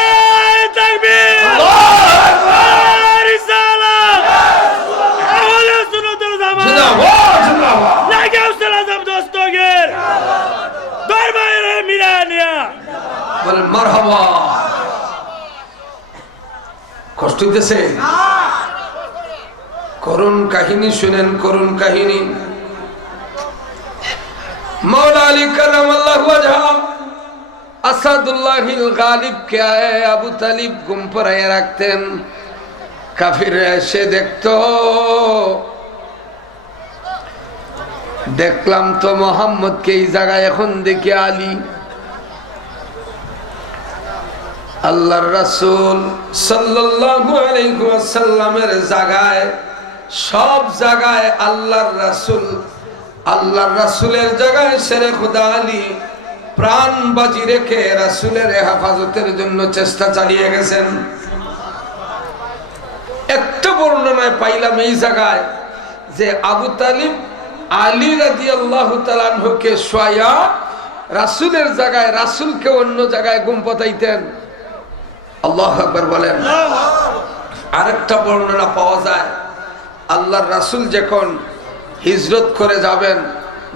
তাকবীর, আল্লাহু আকবার, রিসালাত, আহলে সুন্নাত ওয়াল জামাত, জিন্দাবাদ জিন্দাবাদ, লাগাও সালাম দোস্তগির, দরবারে মিলানিয়া বলেন মারহাবা। কষ্ট হইতেছে? করুণ কাহিনী শুনেন, করুণ কাহিনী। मौला अली करमल्लाहु वजहा আসাদুল্লাহিল গালিবকে আবু তালিব ঘুম পাড়াইয়া রাখতেন। কাফিররা এসে দেখতো, দেখলাম তো মোহাম্মদকে এই জায়গায়, এখন দেখি আলী। আল্লাহর রাসূল সাল্লাল্লাহু আলাইহি ওয়াসাল্লামের জায়গায়, সব জায়গায় আল্লাহর রাসূল, আল্লাহর রাসূলের জায়গায় শেরে খুদা আলী প্রাণ বাজি রেখে রাসূলের হেফাজতের জন্য চেষ্টা চালিয়ে গেছেন। একটা বর্ণনায় পাইলাম এই জায়গায় যে আবু তালিব আলী রাদিয়াল্লাহু তাআলা আনহুকে শোয়া রাসূলের জায়গায়, রাসূলকে অন্য জায়গায় ঘুম পাতাইতেন। আল্লাহু আকবার বলেন। আরেকটা বর্ণনা পাওয়া যায়, আল্লাহর রাসূল যখন হিজরত করে যাবেন,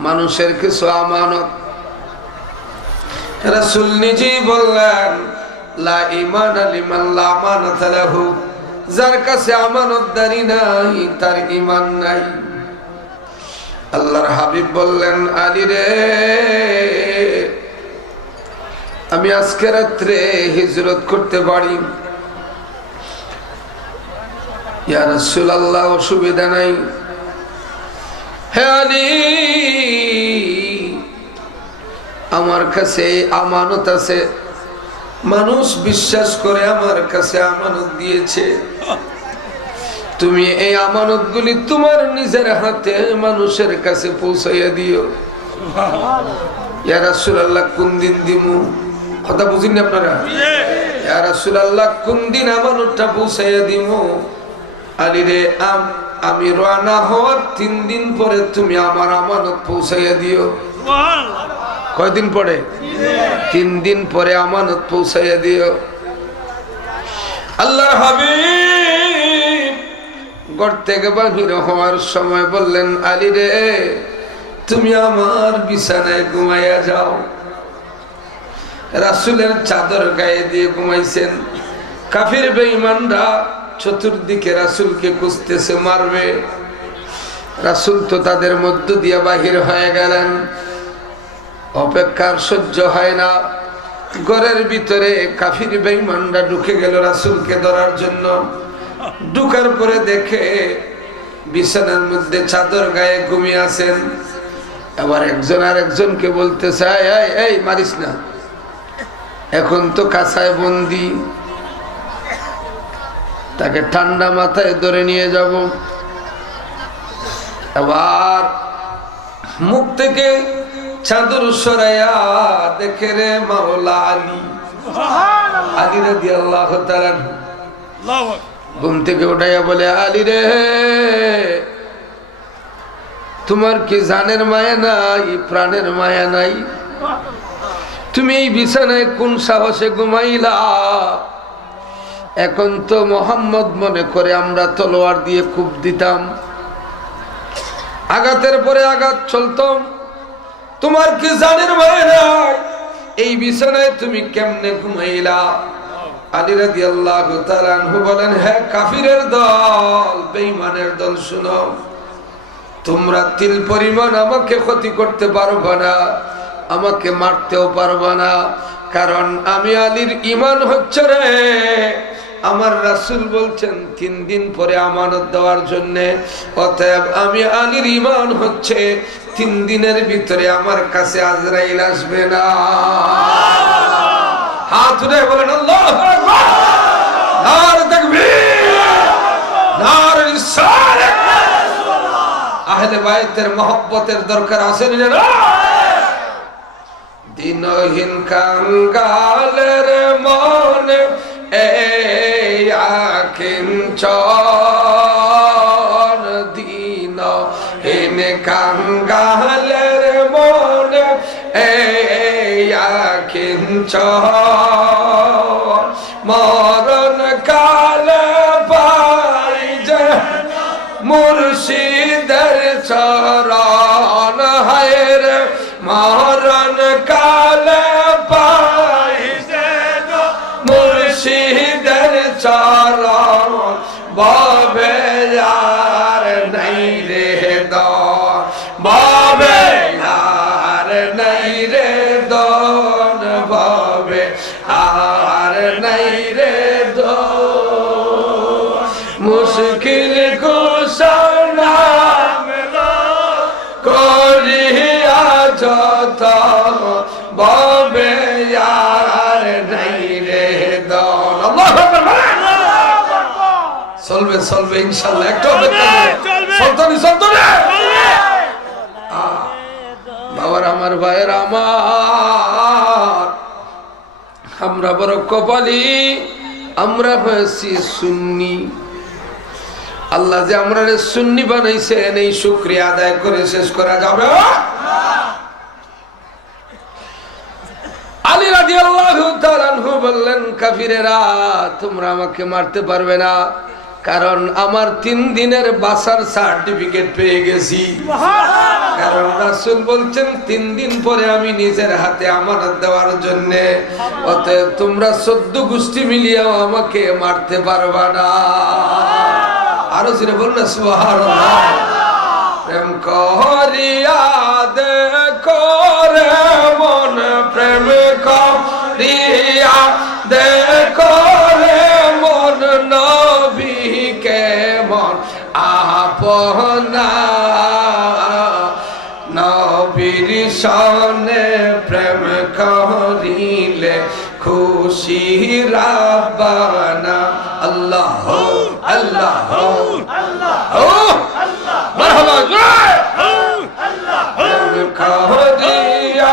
মানুষের কিছু আমানত, রাসূল নিজেই বললেন লা ঈমানা লিমান লা আমানাতা লাহু, যার কাছে আমানতদারি নাই তার ঈমান নাই। আল্লাহর হাবিব বললেন আলী রে, আমি আজকে রাত্রে হিজরত করতে পারি। ইয়া রাসূলুল্লাহ, অসুবিধা নাই। হে আলী, আমার কাছে আমানত আছে, মানুষ বিশ্বাস করে আমার কাছে আমানত দিয়েছে, তুমি এই আমানতগুলি তোমার নিজের হাতে মানুষের কাছে পৌঁছাইয়া দিও। ইয়া রাসূলুল্লাহ, কোন দিন দিমু? কথা বুঝিনি আপনারা? ইয়া রাসূলুল্লাহ, কোন দিন আমানতটা পৌঁছাইয়া দিমু? আলী রে, আমি রওনা হওয়ার 3 দিন পরে তুমি আমার আমানত পৌঁছাইয়া দিও। কয়দিন পরে? 3 দিন পরে আমানত পৌঁছাইয়া দিও। আল্লাহর হাবিব ঘর থেকে বাহির হওয়ার সময় বললেন, আলী রে, তুমি আমার বিছানায় ঘুমাইয়া যাও। রাসূলের চাদর গায়ে দিয়ে ঘুমাইছেন। কাফির বেঈমানরা চতুর্দিকে রাসূলকে খুঁজতেছে, মারবে। রাসূল তো তাদের মধ্য দিয়ে বাহির হয়ে গেলেন। অপেক্ষার সহ্য হয় না, ঘরের ভিতরে কাফির বেঈমানরা ঢুকে গেল রাসূলকে ধরার জন্য। ঢুকার পরে দেখে বিছানার মধ্যে চাদর গায়ে ঘুমিয়ে আছেন। আবার একজন আর একজনকে বলতেছে, এই মারিস না, এখন তো কাছায় বন্দি, তাকে ঠান্ডা মাথায় ধরে নিয়ে যাব। আবার মুখ থেকে চাদর সরাইয়া দেখে রে মাওলা আলী, আলী রাদিয়াল্লাহু তাআলা ঘুম থেকে উঠাইয়া বলে, আলী রে, তোমার কি জানের মায়া নাই, প্রাণের মায়া নাই? তুমি এই বিছানায় কোন সাহসে ঘুমাইলা? এখন তো মোহাম্মদ মনে করে আমরা তলোয়ার দিয়ে খুব দিতাম, আঘাতের পরে আঘাত চলতাম। তোমার কি জানের মায়া নাই? এই বিছানায় তুমি কেমনে ঘুমাইলা? আলী রাদিয়াল্লাহু তাআলা আনহু বলেন, হ্যাঁ কাফিরের দল, বেঈমানের দল, শুনো, তোমরা তিল পরিমাণ আমাকে ক্ষতি করতে পারবে না, আমাকে মারতেও পারবে না, কারণ আমি আলীর ঈমান হচ্ছে রে, আমার রাসূল বলছেন 3 দিন পরে আমানত দেওয়ার জন্য, অতএব আমি আলীর ঈমান হচ্ছে 3 দিনের ভিতরে আমার কাছে আজরাইল আসবে না। হাত উঠে বলেন আল্লাহু আকবার, নারে তাকবীর, নারে রিসালাত। আহলে বাইতের মহব্বতের দরকার আছে না? দিনহীন কাঙ্গালের মনে এই আকিঞ্চন, দিনহীন কাঙ্গালের মনে এই আকিঞ্চন, মরণ কালে পাই যে মুর্শিদের চরণ, হায় রে মরণ কালে পাই যে মুর্শিদের চরণ, বাবে আর নাই রে দন, বাবে আর নাই রে দন, বাবে আর নাই রে দন, মুশকিল কুশনা করিয়া যত, বাবে আর নাই রে দন। আল্লাহু আকবার। চলবে চলবে ইনশাআল্লাহ, একটু অপেক্ষা চলতনি চলতনি। বাবার আমার, ভাইয়ের আমার, আমরা বড় কপালি, আমরা হয়েছি সুন্নি। আল্লাহ যে আমরা সুন্নি বানাইছেন, এই শুকরিয়া আদায় করে শেষ করা যাবে? আলী রাদিয়াল্লাহু তাআলা আনহু বললেন, কাফিরেরা তোমরা আমাকে মারতে পারবে না, কারণ আমার 3 দিনের বাসার সার্টিফিকেট পেয়ে গেছি। কারণ রাসূল বলছেন 3 দিন পরে আমি নিজের হাতে আমানত দেওয়ার জন্য, অতএব তোমরা 14 গোষ্ঠী মিলিয়েও আমাকে মারতে পারবা না। আরো জোরে বলুন না সুবহানাল্লাহ। প্রেম করিয়া দেখো রে মন, প্রেম করিয়া দেখো রে মন, নবীকে মন আপনা, নবীর সনে প্রেম করিলে খুশি রাব্বানা। আল্লাহ আল্লাহ আল্লাহ মারহাবা, প্রেম করিয়া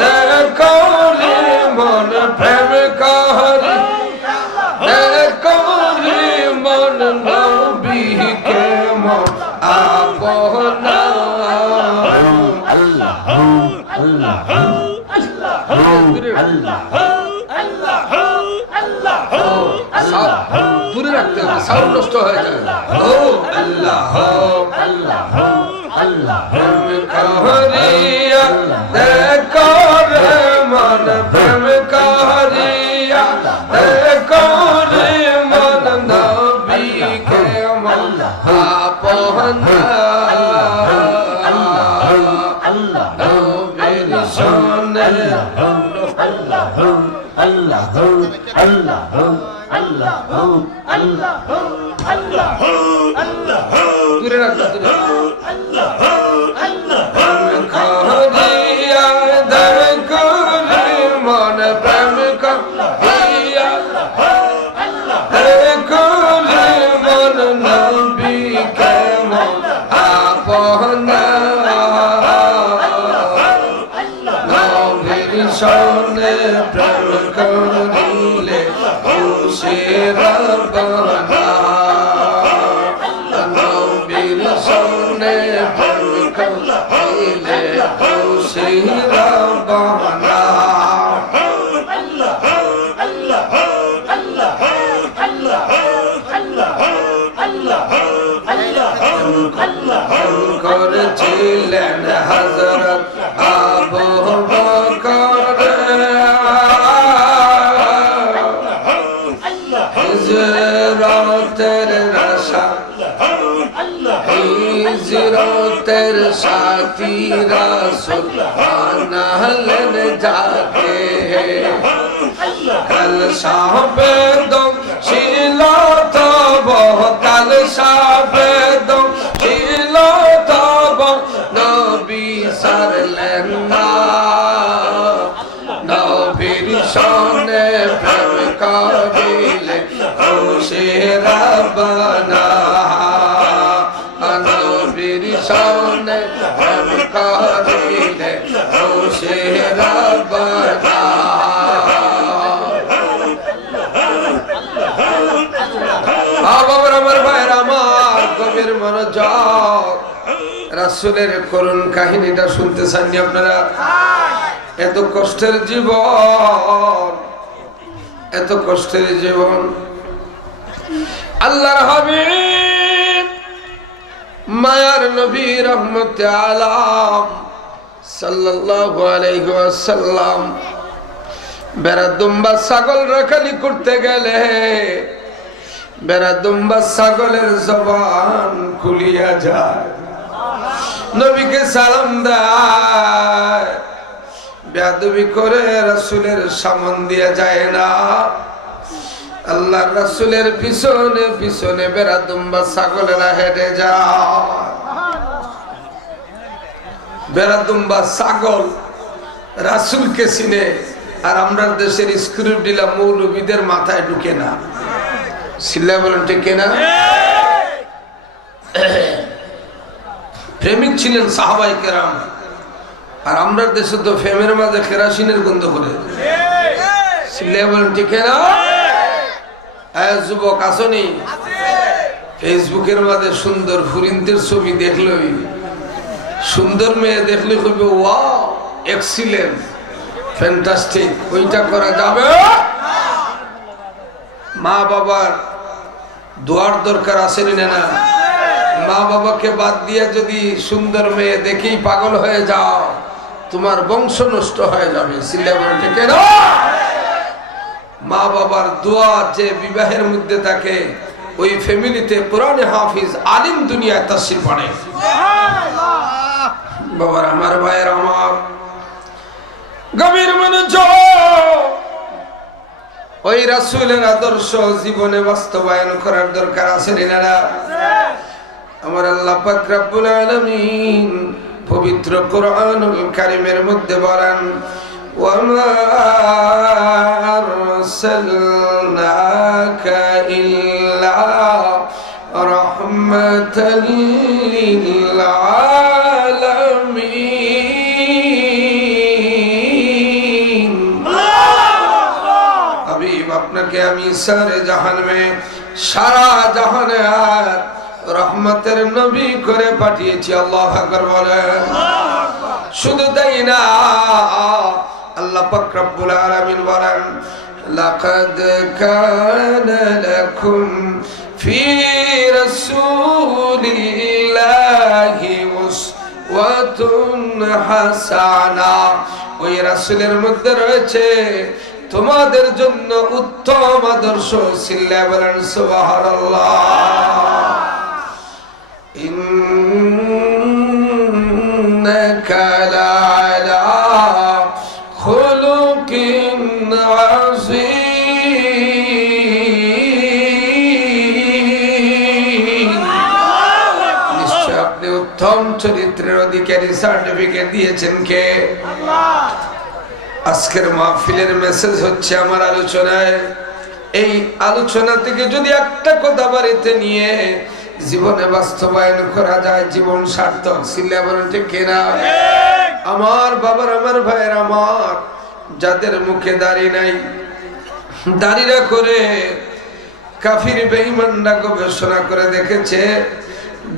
দেখো রে মন, প্রেম করিয়া দেখো রে মন, নবীকে মন আপনা। আল্লাহ আল্লাহ আল্লাহ আল্লাহ আল্লাহ আল্লাহ। দূরে রাখতে হবে, সাউন্ড নষ্ট হয়ে যাবে। ও আল্লাহ আল্লাহ আল্লাহ কারিয়া দেখো রে মন প্রেম কারিয়া দেখো রে মন নবী কে মন আপনা নবীর শোনে দূরে রাখো কারিয়া দেখো রে মন প্রেম কারিয়া দেখো রে মন নবী কে মন আপনা নবীর শোনে প্রেম করিলে খুশি রব্বানা নবীর শোনে প্রেম করিলে খুশি রব্বানা করেছিলেন হযরত আবু বকর হিজরতের রাশা হিজরতের সাথী রাসূল আনলেন যাকে কাল সাবেদম ছিল তব কাল সাবেদম ছিল তব নবী সারলেন না নবীর শোনে প্রেম করিলে খুশি রব্বানা নবীর শোনে প্রেম করিলে খুশি রব্বানা আমার ভাইয়ের আমার গভীর মনোযোগ রাসূলের করুণ কাহিনীটা শুনতে চাননি আপনারা? এত কষ্টের জীবন, এত কষ্টের জীবন আল্লাহর হাবিব মায়ার নবী রহমতে আলাম সাল্লাল্লাহু আলাইহি ওয়াসাল্লাম বেড়া দুম্বা ছাগল রাখালি করতে গেলে বেড়া দুম্বা ছাগলের জবান খুলিয়া যায়, নবীকে সালাম দেয়, বেয়াদবি করে রাসূলের সামন দিয়া যায় না। আল্লাহর রাসূলের পিছনে পিছনে বেড়া দুম্বা ছাগলেরা হেঁটে যায়। বেড়া দুম্বা ছাগল রাসূলকে চিনে, আর আমরা দেশের স্ক্রু ডিলা মৌলবীদের মাথায় ঢুকে না। সিল্লা বলেন ঠিক না? প্রেমিক ছিলেন সাহাবায়ে কেরাম, আর আমরা দেশে তো ফেমের মাঝে কেরাসিনের গন্ধ করে। সিল্লা বলেন ঠিক না? যুবক আসনি, ফেসবুকের মাঝে সুন্দর ফুরিন্তের ছবি দেখলই, সুন্দর মেয়ে দেখলে কইবে ওয়াও এক্সিলেন্ট ফ্যান্টাস্টিক, ওইটা করা যাবে। মা বাবার দোয়ার দরকার আছে না? মা বাবাকে বাদ দিয়ে যদি সুন্দর মেয়ে দেখেই পাগল হয়ে যাও, তোমার বংশ নষ্ট হয়ে যাবে। সিল্লা বলেন ঠিক না? মা বাবার দোয়া যে বিবাহের মধ্যে থাকে, ওই ফ্যামিলিতে কোরআনে হাফিজ আলিম দুনিয়ায় তাসির পড়ে। বাবার আমার ভাইয়ের আমার গভীর মনোযোগ, ওই রাসূলের আদর্শ জীবনে বাস্তবায়ন করার দরকার আছে না? আমার আল্লাহ পাক রব্বুল আলামিন পবিত্র কোরআনুল কারীমের মধ্যে বলেন, ওয়ামা আরসালনাকা ইল্লা রাহমাতাল লিল আলামিন। হাবিব আপনাকে আমি সারে জাহান মে, সারা জাহানে আর রহমতের নবী করে পাঠিয়েছি। আল্লাহু আকবার বলেন। শুধু তাই না, আল্লাহ পাক রব্বুল আলামিন বলেন লাকাদ কানা লাকুম ফি রাসূলিল্লাহি উসওয়াতুন হাসানা। ওই রাসূলের মধ্যে রয়েছে তোমাদের জন্য উত্তম আদর্শ। সিল্লা বলেন সুবহানাল্লাহ। ইন্নাকা লাআলা খুলুকিন আযীম। নিশ্চয় আপনি উত্তম চরিত্রের অধিকারী। সার্টিফিকেট দিয়েছেন কে? আল্লাহ। আজকের মাহফিলের মেসেজ হচ্ছে আমার আলোচনায়, এই আলোচনা থেকে যদি একটা কথা বাড়িতে নিয়ে জীবনে বাস্তবায়ন করা যায়, জীবন সার্থক। সিল্লা বলেন ঠিক কিনা? আমার বাবার, আমার ভাইয়ের, আমার যাদের মুখে দাড়ি নাই, দাড়িরা করে কাফির বেঈমানরা গবেষণা করে দেখেছে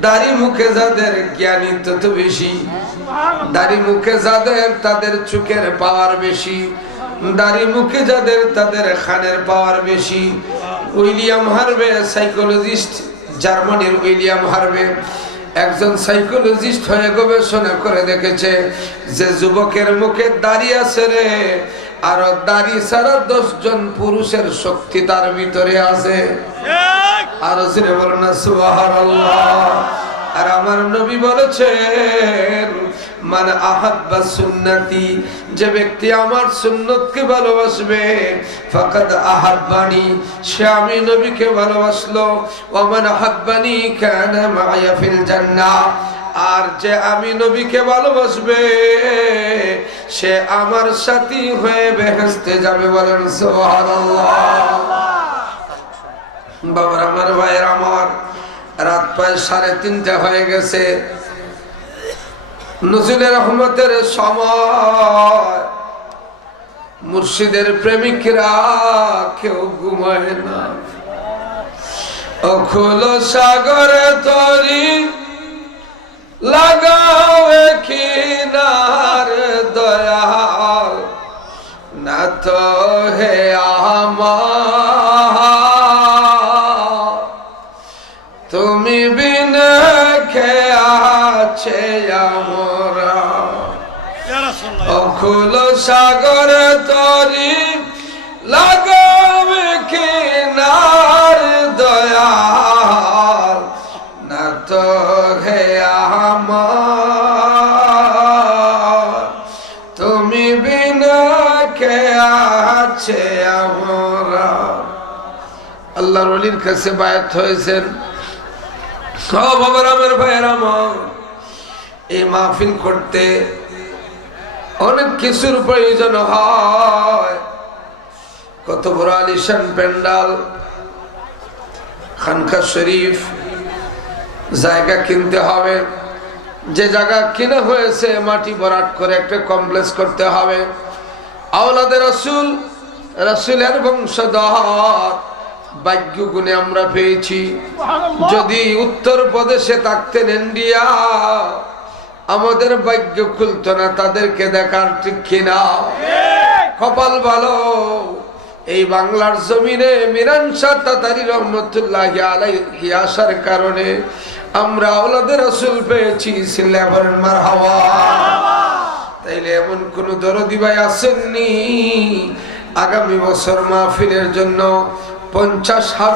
দাড়ি মুখে যাদের জ্ঞানী তত বেশি, দাড়ি মুখে যাদের তাদের চোখের পাওয়ার বেশি, দাড়ি মুখে যাদের তাদের খানের পাওয়ার বেশি। উইলিয়াম হার্ভে সাইকোলজিস্ট, জার্মানির উইলিয়াম হার্ভে একজন সাইকোলজিস্ট হয়ে গবেষণা করে দেখেছে যে যুবকের মুখে দাড়ি আছে রে, আর দাড়ি ছাড়া 10 জন পুরুষের শক্তি তার ভিতরে আছে। আর জোরে বলেন না সুবহানাল্লাহ। আর আমার নবী বলেছেন মান আহাব্বা সুন্নতি, যে ব্যক্তি আমার সুন্নতকে ভালোবাসবে, ফাকাদ আহাব্বানি, সে আমি নবীকে ভালোবাসলো। ওয়া মান আহাব্বানি কানা মা'আয়া ফিল জান্নাহ, আর যে আমি নবীকে ভালোবাসবে সে আমার সাথী হয়ে বেহেশতে যাবে। বলেন সুবহানাল্লাহ। বাবার, আমার ভাইয়ের, আমার রাত প্রায় 3:30 হয়ে গেছে। নজরুলের রহমতের সময়। মুর্শিদের প্রেমিকরা কেউ ঘুমায় না। অখুল সাগরে তরি লাগাও কিনার দয়াল, না তো হে আমার তুমি বিনা কে আছে আমরা। অখুল সাগরে তরি লাগাবে কিনার দয়াল, না তো হে আমার তুমি বিনা কে আছে আমরা। আল্লাহর ওলির কাছে বায়াত হয়েছেন। বাবার, আমার ভাইয়ের, আমার এই মাহফিল করতে অনেক কিছুর প্রয়োজন হয়। কত বড় আলিশান প্যান্ডাল, খানকা শরীফ, জায়গা কিনতে হবে। যে জায়গা কিনা হয়েছে মাটি ভরাট করে একটা কমপ্লেক্স করতে হবে। আওলাদে রাসূল, রাসূলের বংশধর ভাগ্য গুণে আমরা পেয়েছি। যদি উত্তর প্রদেশে থাকতেন ইন্ডিয়া, আমাদের ভাগ্য খুলতো না তাদেরকে দেখার। ঠিক কিনা? কপাল ভালো এই বাংলার জমিনে মিরান শাহ তাতারী রহমতুল্লাহি আলাইহি আসার কারণে আমরা আওলাদে রাসূল পেয়েছি। সিল্লা বলেন মারহাবা। তাইলে এমন কোন দরদি ভাই আসেননি আগামী বছর মাহফিলের জন্য 50,000